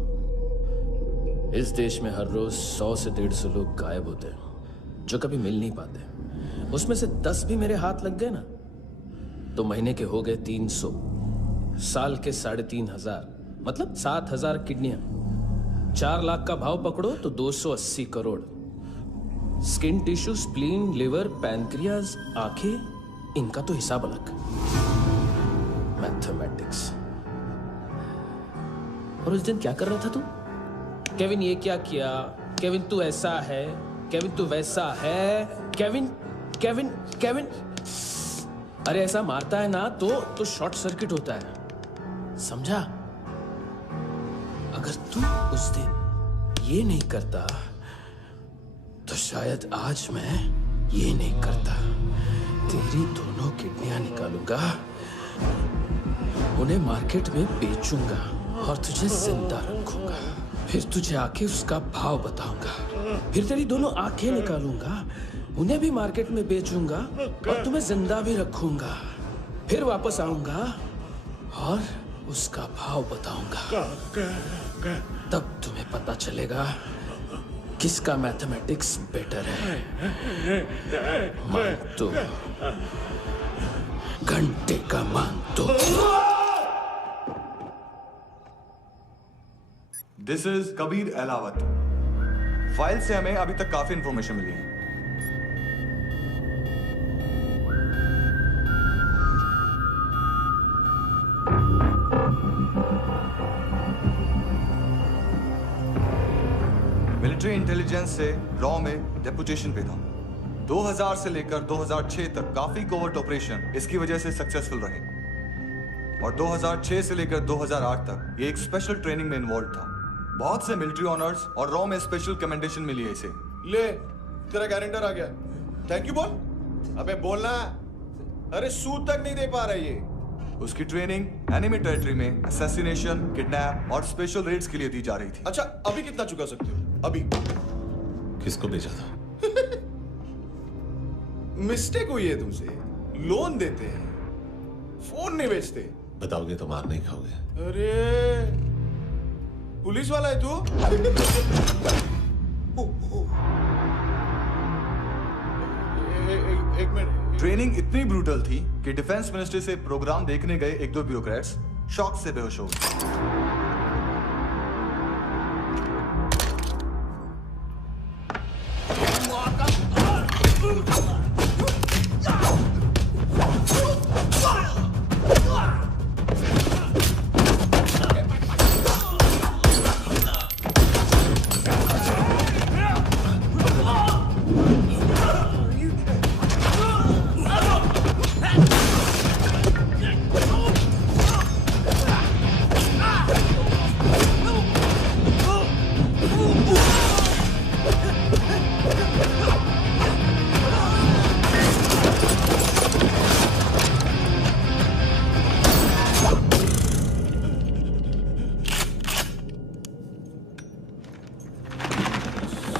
इस देश में हर रोज 100 से 150 लोग गायब होते हैं, जो कभी मिल नहीं पाते। उसमें से 10 भी मेरे हाथ लग गए ना, तो महीने के हो गए 300, साल के 3500, मतलब 7000 किडनियां। 4 लाख का भाव पकड़ो तो 280 crore. Skin tissue, spleen, liver, pancreas, आंखें, इनका तो हिसाब अलग। मैथमेटिक्स। और उस दिन क्या कर रहा था तू? केविन ये क्या किया, केविन तू ऐसा है, केविन तू वैसा है, केविन केविन केविन। अरे ऐसा मारता है ना तो शॉर्ट सर्किट होता है, समझा? अगर तू उस दिन ये नहीं करता तो शायद आज मैं ये नहीं करता। तेरी दोनों किडनियां निकालूंगा, उन्हें मार्केट में बेचूंगा और तुझे जिंदा रखूंगा। फिर तुझे आके उसका भाव बताऊंगा। फिर तेरी दोनों आंखें निकालूंगा, उन्हें भी मार्केट में बेचूंगा और तुम्हें जिंदा भी रखूंगा। फिर वापस आऊंगा और उसका भाव बताऊंगा। तब तुम्हें पता चलेगा किसका मैथमेटिक्स बेटर है। मानतो, घंटे का मानतो। This is Kabir Ahlawat. File से हमें अभी तक काफी इंफॉर्मेशन मिली है। मिलिट्री इंटेलिजेंस से रॉ में डेपुटेशन पे था। 2000 से लेकर 2006 तक काफी कोवर्ट ऑपरेशन इसकी वजह से सक्सेसफुल रहे, और 2006 से लेकर 2008 तक ये एक स्पेशल ट्रेनिंग में इन्वॉल्व था। बहुत से मिलिट्री ऑनर्स और रॉ में स्पेशल कमेंडेशन मिली है इसे। ले, तेरा गारंटर आ गया। थैंक यू बोल। अबे बोलना। अरे सूद तक नहीं दे पा रहा ये। उसकी ट्रेनिंग एनिमी टेरिटरी में असैसिनेशन, किडनैप और स्पेशल रेड्स के लिए दी जा रही थी। अच्छा, अभी कितना चुका सकते हो? अभी किसको भेजा था? मिस्टेक हुई है तुमसे। लोन देते हैं, फोन नहीं बेचते। बताओगे तो मार नहीं खाओगे। अरे पुलिस वाला है तू? एक मिनट। ट्रेनिंग इतनी ब्रूटल थी कि डिफेंस मिनिस्ट्री से प्रोग्राम देखने गए एक दो ब्यूरोक्रेट्स शॉक से बेहोश हो गए।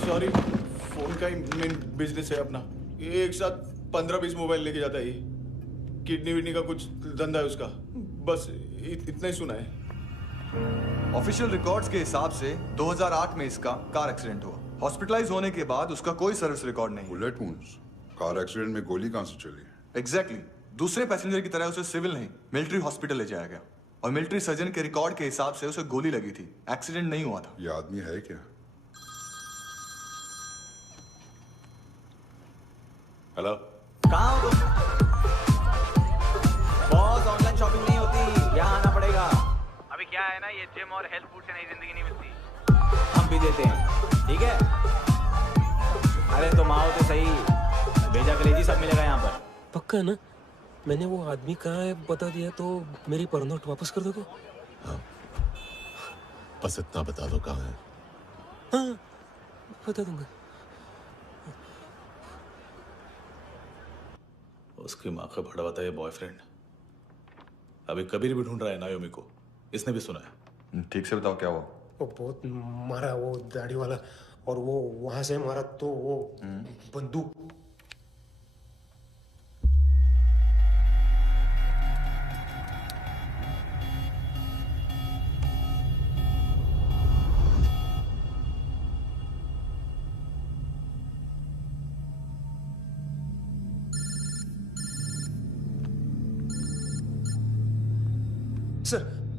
सॉरी, फोन का ही मेन बिजनेस है अपना। एक साथ 15-20 मोबाइल लेके जाता है ये। किडनी विडनी का कुछ धंधा है उसका। बस इतना ही सुना है। ऑफिशियल रिकॉर्ड्स के हिसाब से 2008 में इसका कार एक्सीडेंट हुआ। हॉस्पिटलाइज होने के बाद उसका कोई सर्विस रिकॉर्ड नहीं। बुलेट वुंड्स, कार एक्सीडेंट में गोली कहां से चली? एग्जैक्टली। दूसरे पैसेंजर की तरह उसे सिविल नहीं, मिलिट्री हॉस्पिटल ले जाया गया और मिलिट्री सर्जन के रिकॉर्ड के हिसाब से उसे गोली लगी थी। एक्सीडेंट नहीं हुआ था। ये आदमी है क्या? हेलो, कहाँ हो तुम? बॉस, ऑनलाइन शॉपिंग नहीं होती, यहाँ आना पड़ेगा। अभी क्या है ना, ये जिम और हेल्थ फूड से नई जिंदगी नहीं मिलती। हम भी देते हैं, ठीक है? अरे तुम आओ तो सही, भेजा कलेजी सब मिलेगा यहाँ पर। पक्का ना? मैंने वो आदमी कहाँ है बता दिया तो मेरी पर नोट वापस कर दोगे? हाँ, बस इतना बता दो कहाँ है। हाँ, बता दूंगा। उसकी माँ का भड़ा हुआ ये बॉयफ्रेंड अभी कबीर भी ढूंढ रहा है नायोमी को। इसने भी सुना है। ठीक से बताओ क्या हुआ? वो बहुत मारा, वो दाढ़ी वाला, और वो वहां से मारा तो वो बंदूक।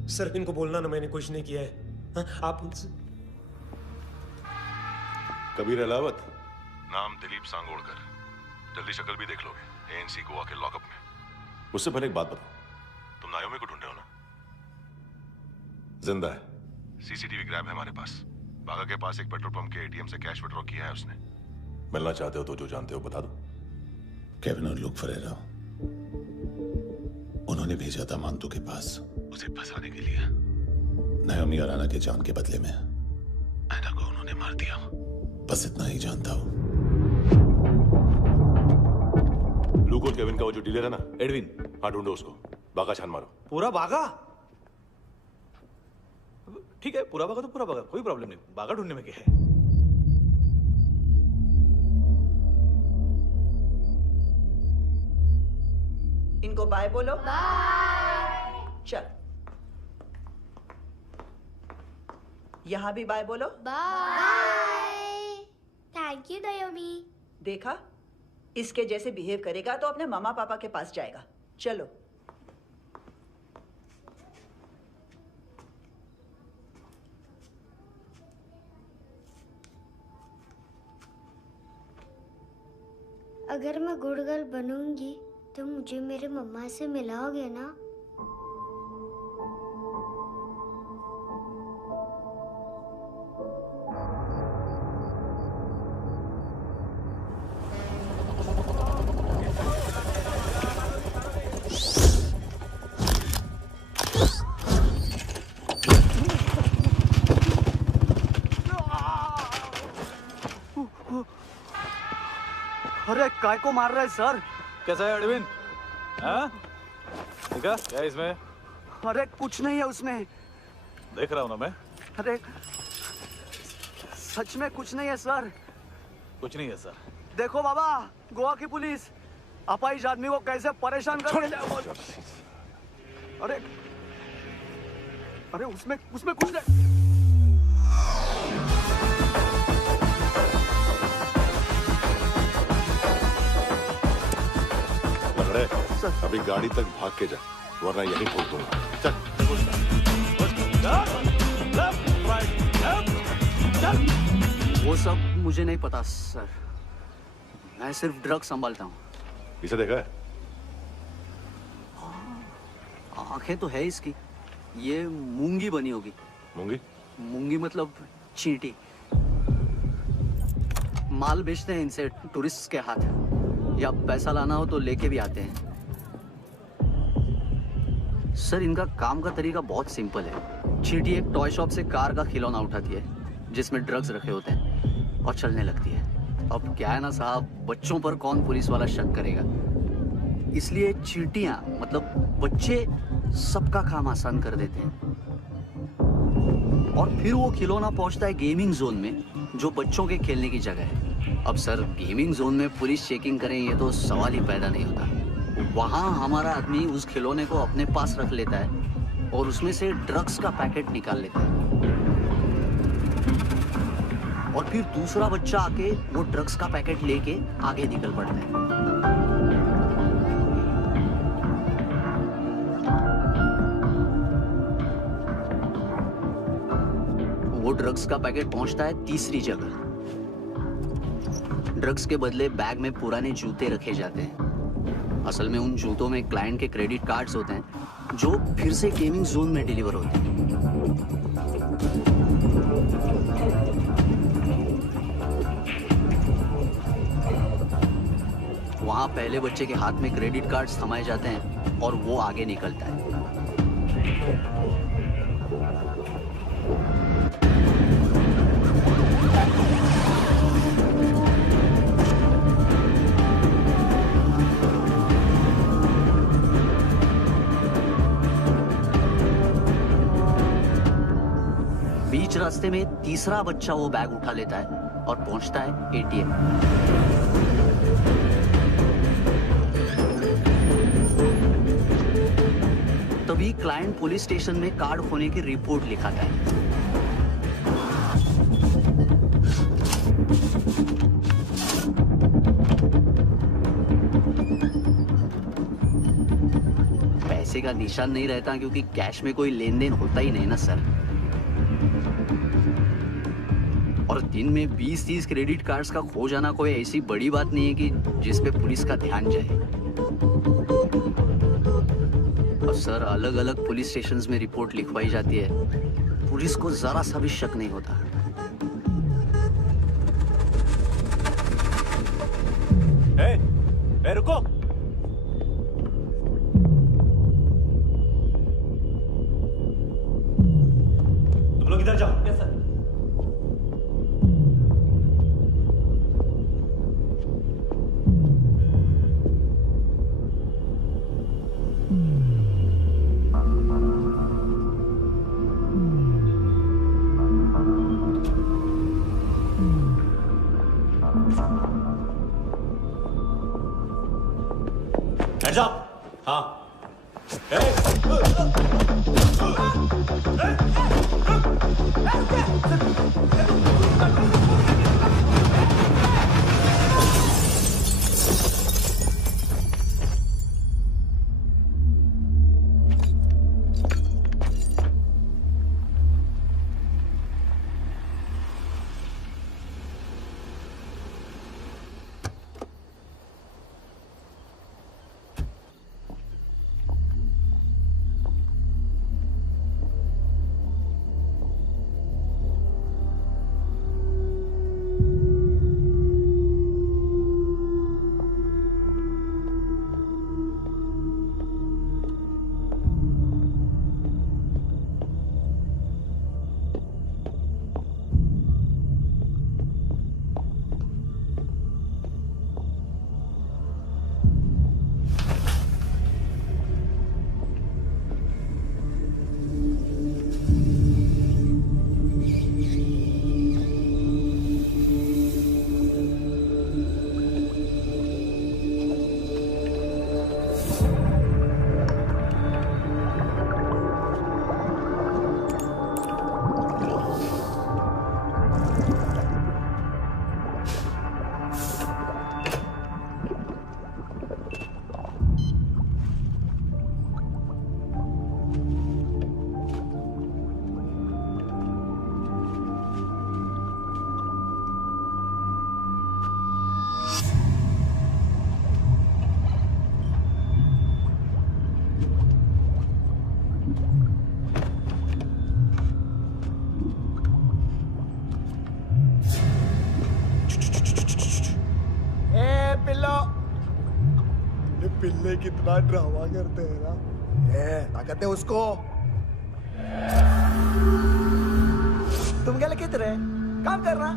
सर इनको बोलना ना मैंने कुछ नहीं किया है। हाँ, आप उनसे। कबीर अलावत, नाम दिलीप सांगोड़कर। जल्दी शक्ल भी देख लोगे एएनसी गोवा के लॉकअप में। मुझसे पहले एक बात बताओ, तुम नायोमी को ढूंढ रहे हो ना? जिंदा है, सीसीटीवी ग्रैब है हमारे पास। बागा के पास एक पेट्रोल पंप के एटीएम से कैश विड्रॉ किया है उसने। मिलना चाहते हो तो जो जानते हो बता दो। केविन और लुक फरेरा, उन्होंने भेजा था मांतू के पास उसे फंसाने के लिए। नायोमी अराना के जान के बदले में ऐना को उन्होंने मार दिया। बस इतना ही जानता हूं। लुक और केविन का वो जो डीलर है ना, एडविन, हाँ ढूंढो उसको। बागा छान मारो। पूरा बागा? ठीक है, पूरा बागा तो पूरा बागा, कोई प्रॉब्लम नहीं। बागा ढूंढने में क्या है? इनको बाय बोलो। बाय। चल, यहां भी बाय बोलो। बाय। Thank you नायोमी। देखा, इसके जैसे बिहेव करेगा तो अपने मामा पापा के पास जाएगा। चलो। अगर मैं गुड गर्ल बनूंगी तो मुझे मेरे मम्मा से मिलाओगे ना? अरे काय को मार रहा है सर? कैसा है एडविन? हाँ? देखा क्या इसमें? अरे कुछ नहीं है उसमें। देख रहा हूँ ना मैं। अरे सच में कुछ नहीं है सर। कुछ नहीं है सर। देखो बाबा, गोवा की पुलिस अपाहिज आदमी को कैसे परेशान कर रही है। अरे अरे उसमें कुछ नहीं। लंगड़े, अभी गाड़ी तक भाग के जा, वरना यहीं ठोक दूंगा। चल। वो सब मुझे नहीं पता सर, मैं सिर्फ ड्रग संभालता हूँ। इसे देखा है? आंखें तो है इसकी, ये मूंगी बनी होगी। मूंगी? मूंगी मतलब चींटी। माल बेचते हैं इनसे टूरिस्ट के हाथ, या पैसा लाना हो तो लेके भी आते हैं। सर इनका काम का तरीका बहुत सिंपल है। चींटी एक टॉय शॉप से कार का खिलौना उठाती है जिसमें ड्रग्स रखे होते हैं और चलने लगती है। अब क्या है ना साहब, बच्चों पर कौन पुलिस वाला शक करेगा, इसलिए चींटियां मतलब बच्चे सबका काम आसान कर देते हैं। और फिर वो खिलौना पहुंचता है गेमिंग जोन में, जो बच्चों के खेलने की जगह है। अब सर गेमिंग जोन में पुलिस चेकिंग करें ये तो सवाल ही पैदा नहीं होता। वहां हमारा आदमी उस खिलौने को अपने पास रख लेता है और उसमें से ड्रग्स का पैकेट निकाल लेता है, और फिर दूसरा बच्चा आके वो ड्रग्स का पैकेट लेके आगे निकल पड़ता है। वो ड्रग्स का पैकेट पहुंचता है तीसरी जगह। ड्रग्स के बदले बैग में पुराने जूते रखे जाते हैं। असल में उन जूतों में क्लाइंट के क्रेडिट कार्ड्स होते हैं जो फिर से गेमिंग जोन में डिलीवर होते हैं। वहां पहले बच्चे के हाथ में क्रेडिट कार्ड्स थमाए जाते हैं और वो आगे निकलता है। बीच रास्ते में तीसरा बच्चा वो बैग उठा लेता है और पहुंचता है एटीएम। तभी क्लाइंट पुलिस स्टेशन में कार्ड खोने की रिपोर्ट लिखाता है। पैसे का निशान नहीं रहता क्योंकि कैश में कोई लेन देन होता ही नहीं ना सर। और दिन में 20-30 क्रेडिट कार्ड्स का खो जाना कोई ऐसी बड़ी बात नहीं है कि जिस पे पुलिस का ध्यान जाए। और सर अलग अलग पुलिस स्टेशंस में रिपोर्ट लिखवाई जाती है, पुलिस को जरा सा भी शक नहीं होता। ए, रुको। तुम लोग इधर जाओ। Yes sir. Hands up! हाँ। पिल्लो। ये पिल्ले कितना ड्रामा करते हैं ना। ताकत है उसको। तुम क्या किधर है? काम कर रहा।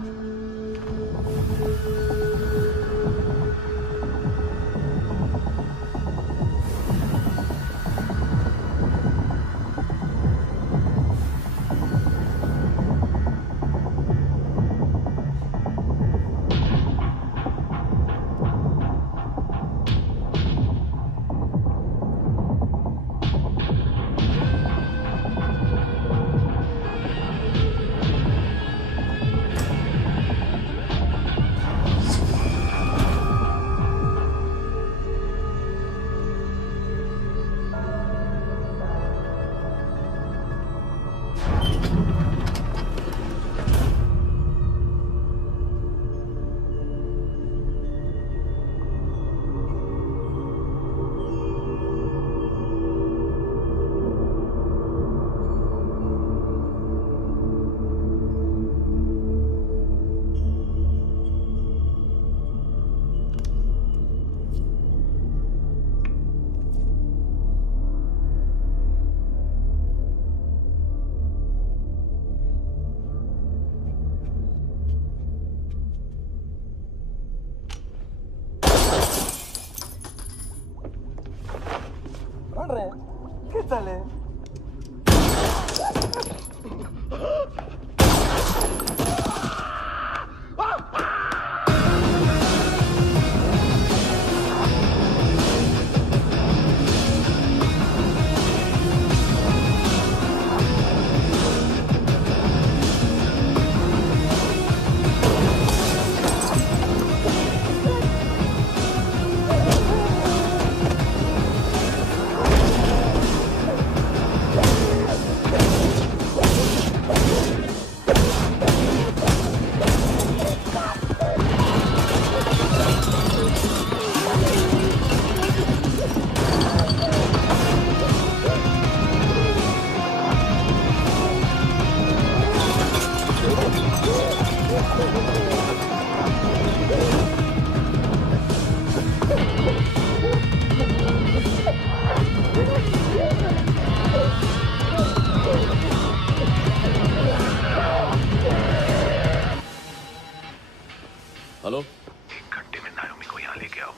हेलो, 1 घंटे में नायोमी को यहाँ लेके आओ।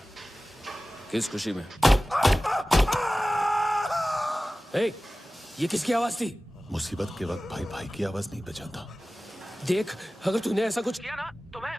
किस खुशी में? हे, ये किसकी आवाज थी? मुसीबत के वक्त भाई भाई की आवाज नहीं पहचानता। देख, अगर तूने ऐसा कुछ किया ना तो मैं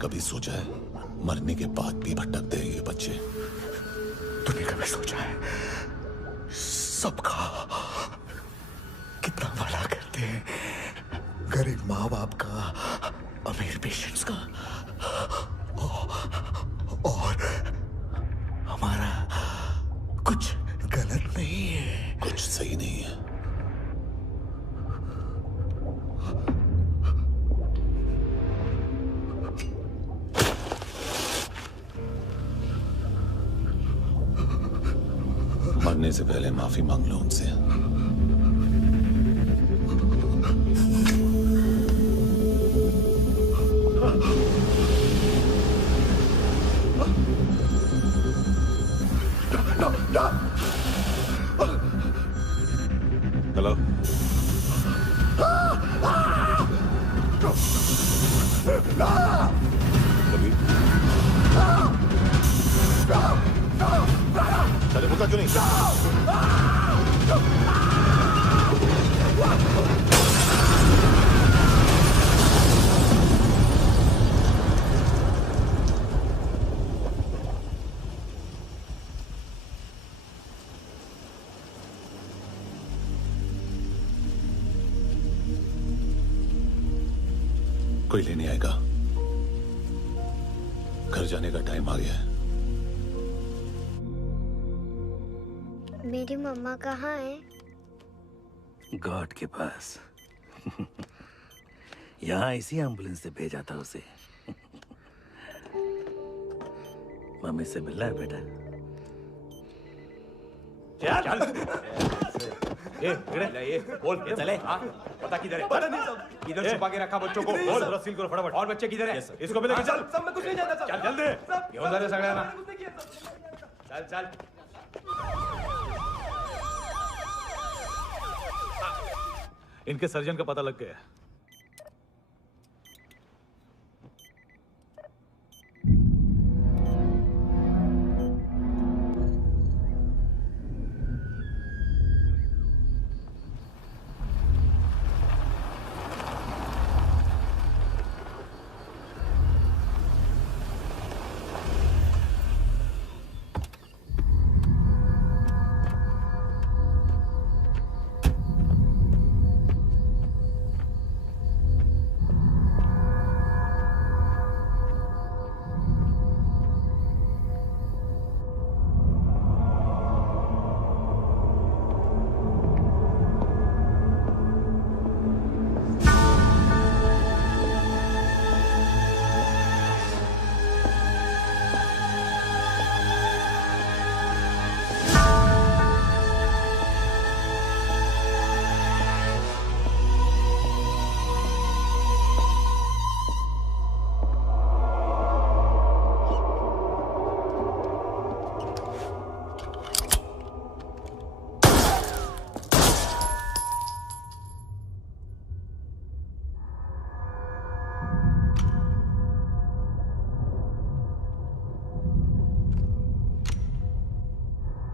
कभी सोचा है मरने के बाद भी भटकते हैं ये बच्चे? तूने कभी सोचा है सबका कितना भला करते हैं? गरीब माँ बाप का, अमीर पेशेंट्स का, और हमारा कुछ गलत नहीं है, कुछ सही नहीं है। मरने से पहले माफी मांग लो उनसे। हेलो, कभी चले मुका क्यों नहीं? कोई लेने आएगा? घर जाने का टाइम आ गया है। मेरी मम्मा कहाँ है? गॉड के पास। यहाँ इसी एम्बुलेंस से भेजा था उसे। मम्मी से मिलना है बेटा। चल ये बोल ये चले हाँ पता किधर है? पता नहीं सब इधर छुपा के रखा बच्चों को। बोल पूरा सील करो फटाफट। और बच्चे किधर है? इसको भी लेके चल। सब में कुछ नहीं जाता। चल जल्दी घेऊन जा रे सगळ्यांना। चल चल इनके सर्जन का पता लग गया।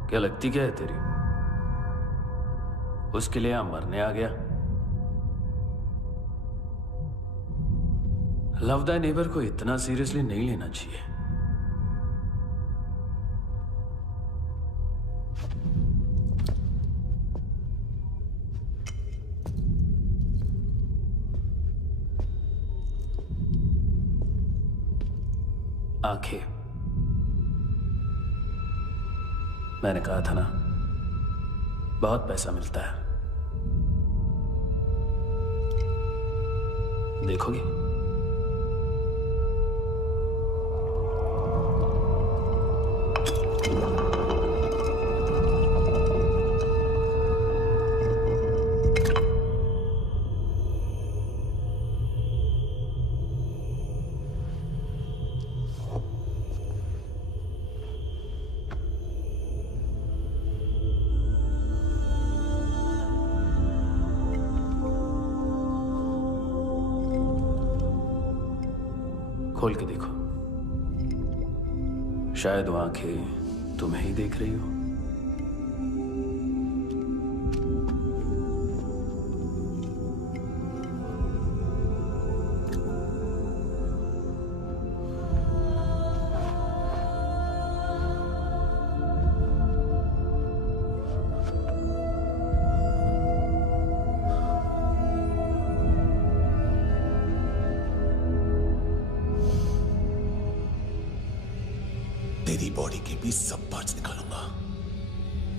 क्या लगती क्या है तेरी? उसके लिए यहां मरने आ गया? लव द नेबर को इतना सीरियसली नहीं लेना चाहिए। आंखें, मैंने कहा था ना, बहुत पैसा मिलता है। देखोगे? खोल के देखो, शायद वो आंखें तुम्हें ही देख रही हो। तेरी बॉडी के भी सब पार्ट्स निकालूंगा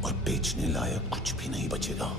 और बेचने लायक कुछ भी नहीं बचेगा।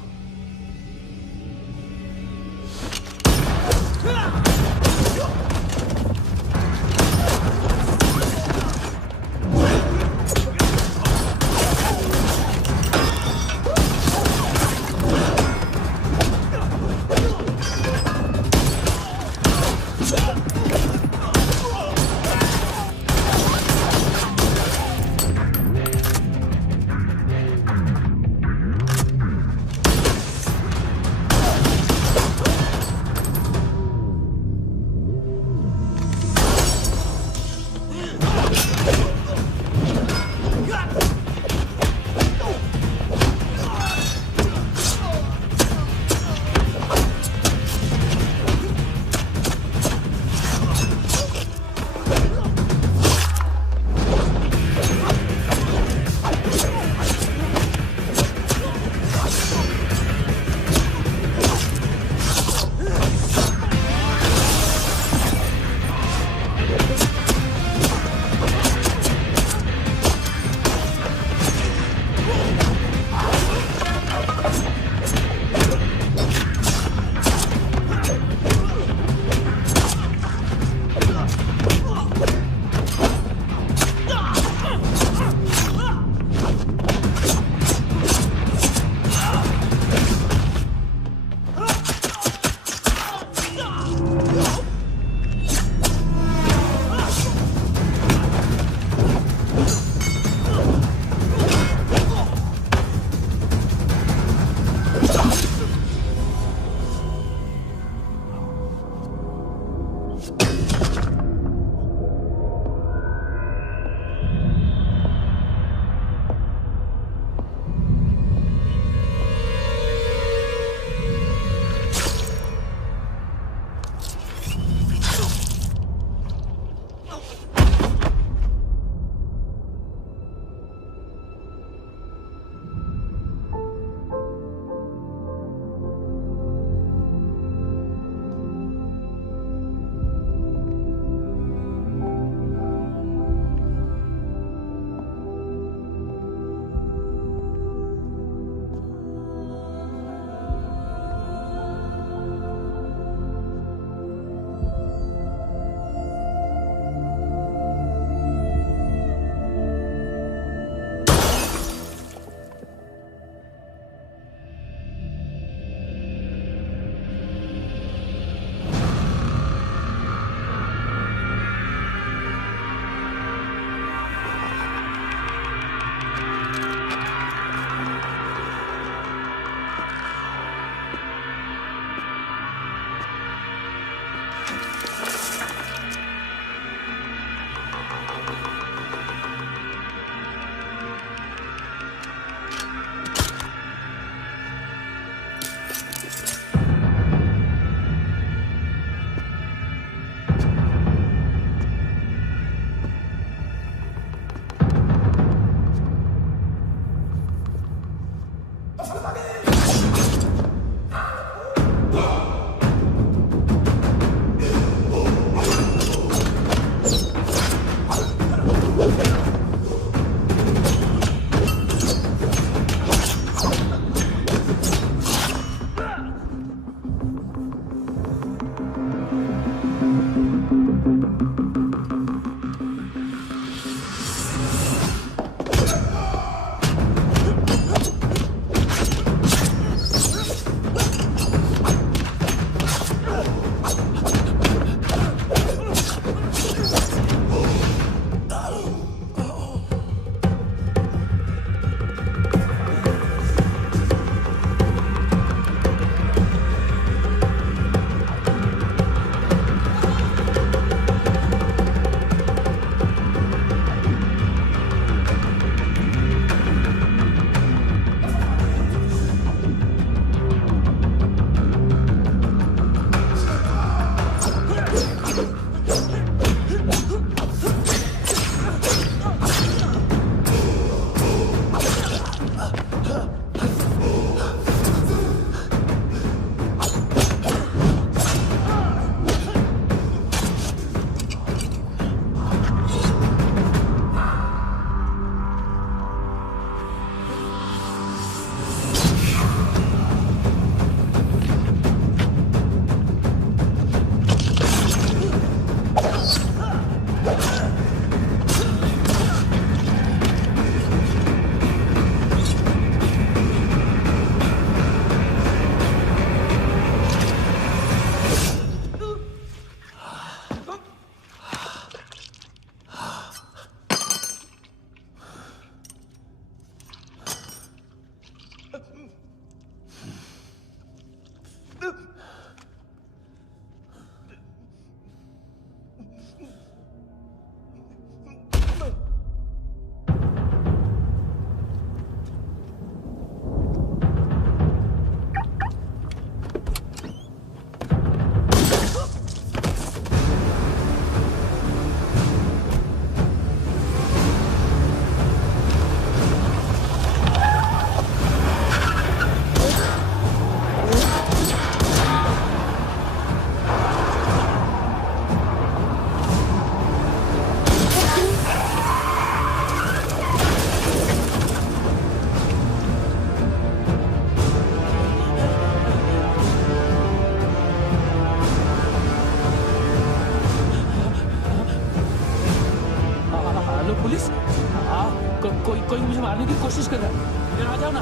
मारने की कोशिश कर रहा है। इधर आ जाओ ना।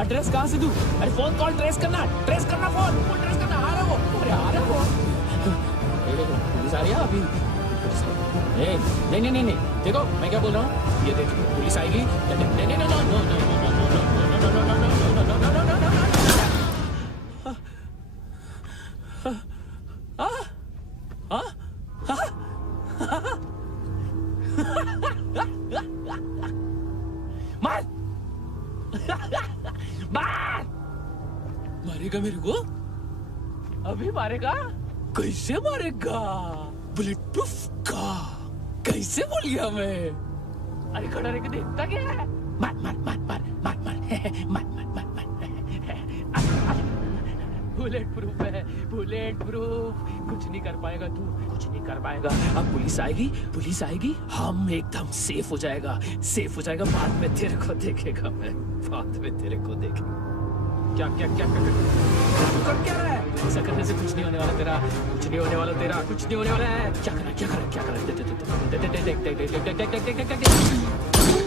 एड्रेस कहाँ से दूं? अरे फोन कॉल ट्रेस करना फोन ट्रेस करना। आ रहा वो, अरे आ रहा वो। पुलिस आ रही है अभी। नहीं देखो मैं क्या बोल रहा हूँ, ये देखो पुलिस आएगी। नहीं मारेगा मेरे को? अभी मारेगा? कैसे मारेगा? बुलेट प्रूफ का कैसे बोल गया मैं? अरे खड़ा रह के देखता क्या है? मार मार मार मार मार मार मार मार मार मार बुलेट प्रूफ है, बुलेट प्रूफ। कुछ नहीं कर पाएगा तू, कुछ नहीं कर पाएगा। अब पुलिस आएगी, हम एकदम सेफ हो जाएगा, सेफ हो जाएगा। बाद में तेरे को देखेगा मैं, बाद में तेरे को देखेगा। क्या क्या क्या क्या कर क्या रहा है? ऐसा करने से कुछ नहीं होने वाला तेरा, कुछ नहीं होने वाला तेरा, कुछ नहीं होने वाला है। क्या कर रहा है? क्या कर रहा है? क्या कर रहा है? देख देख देख देख देख देख देख देख देख देख देख देख देख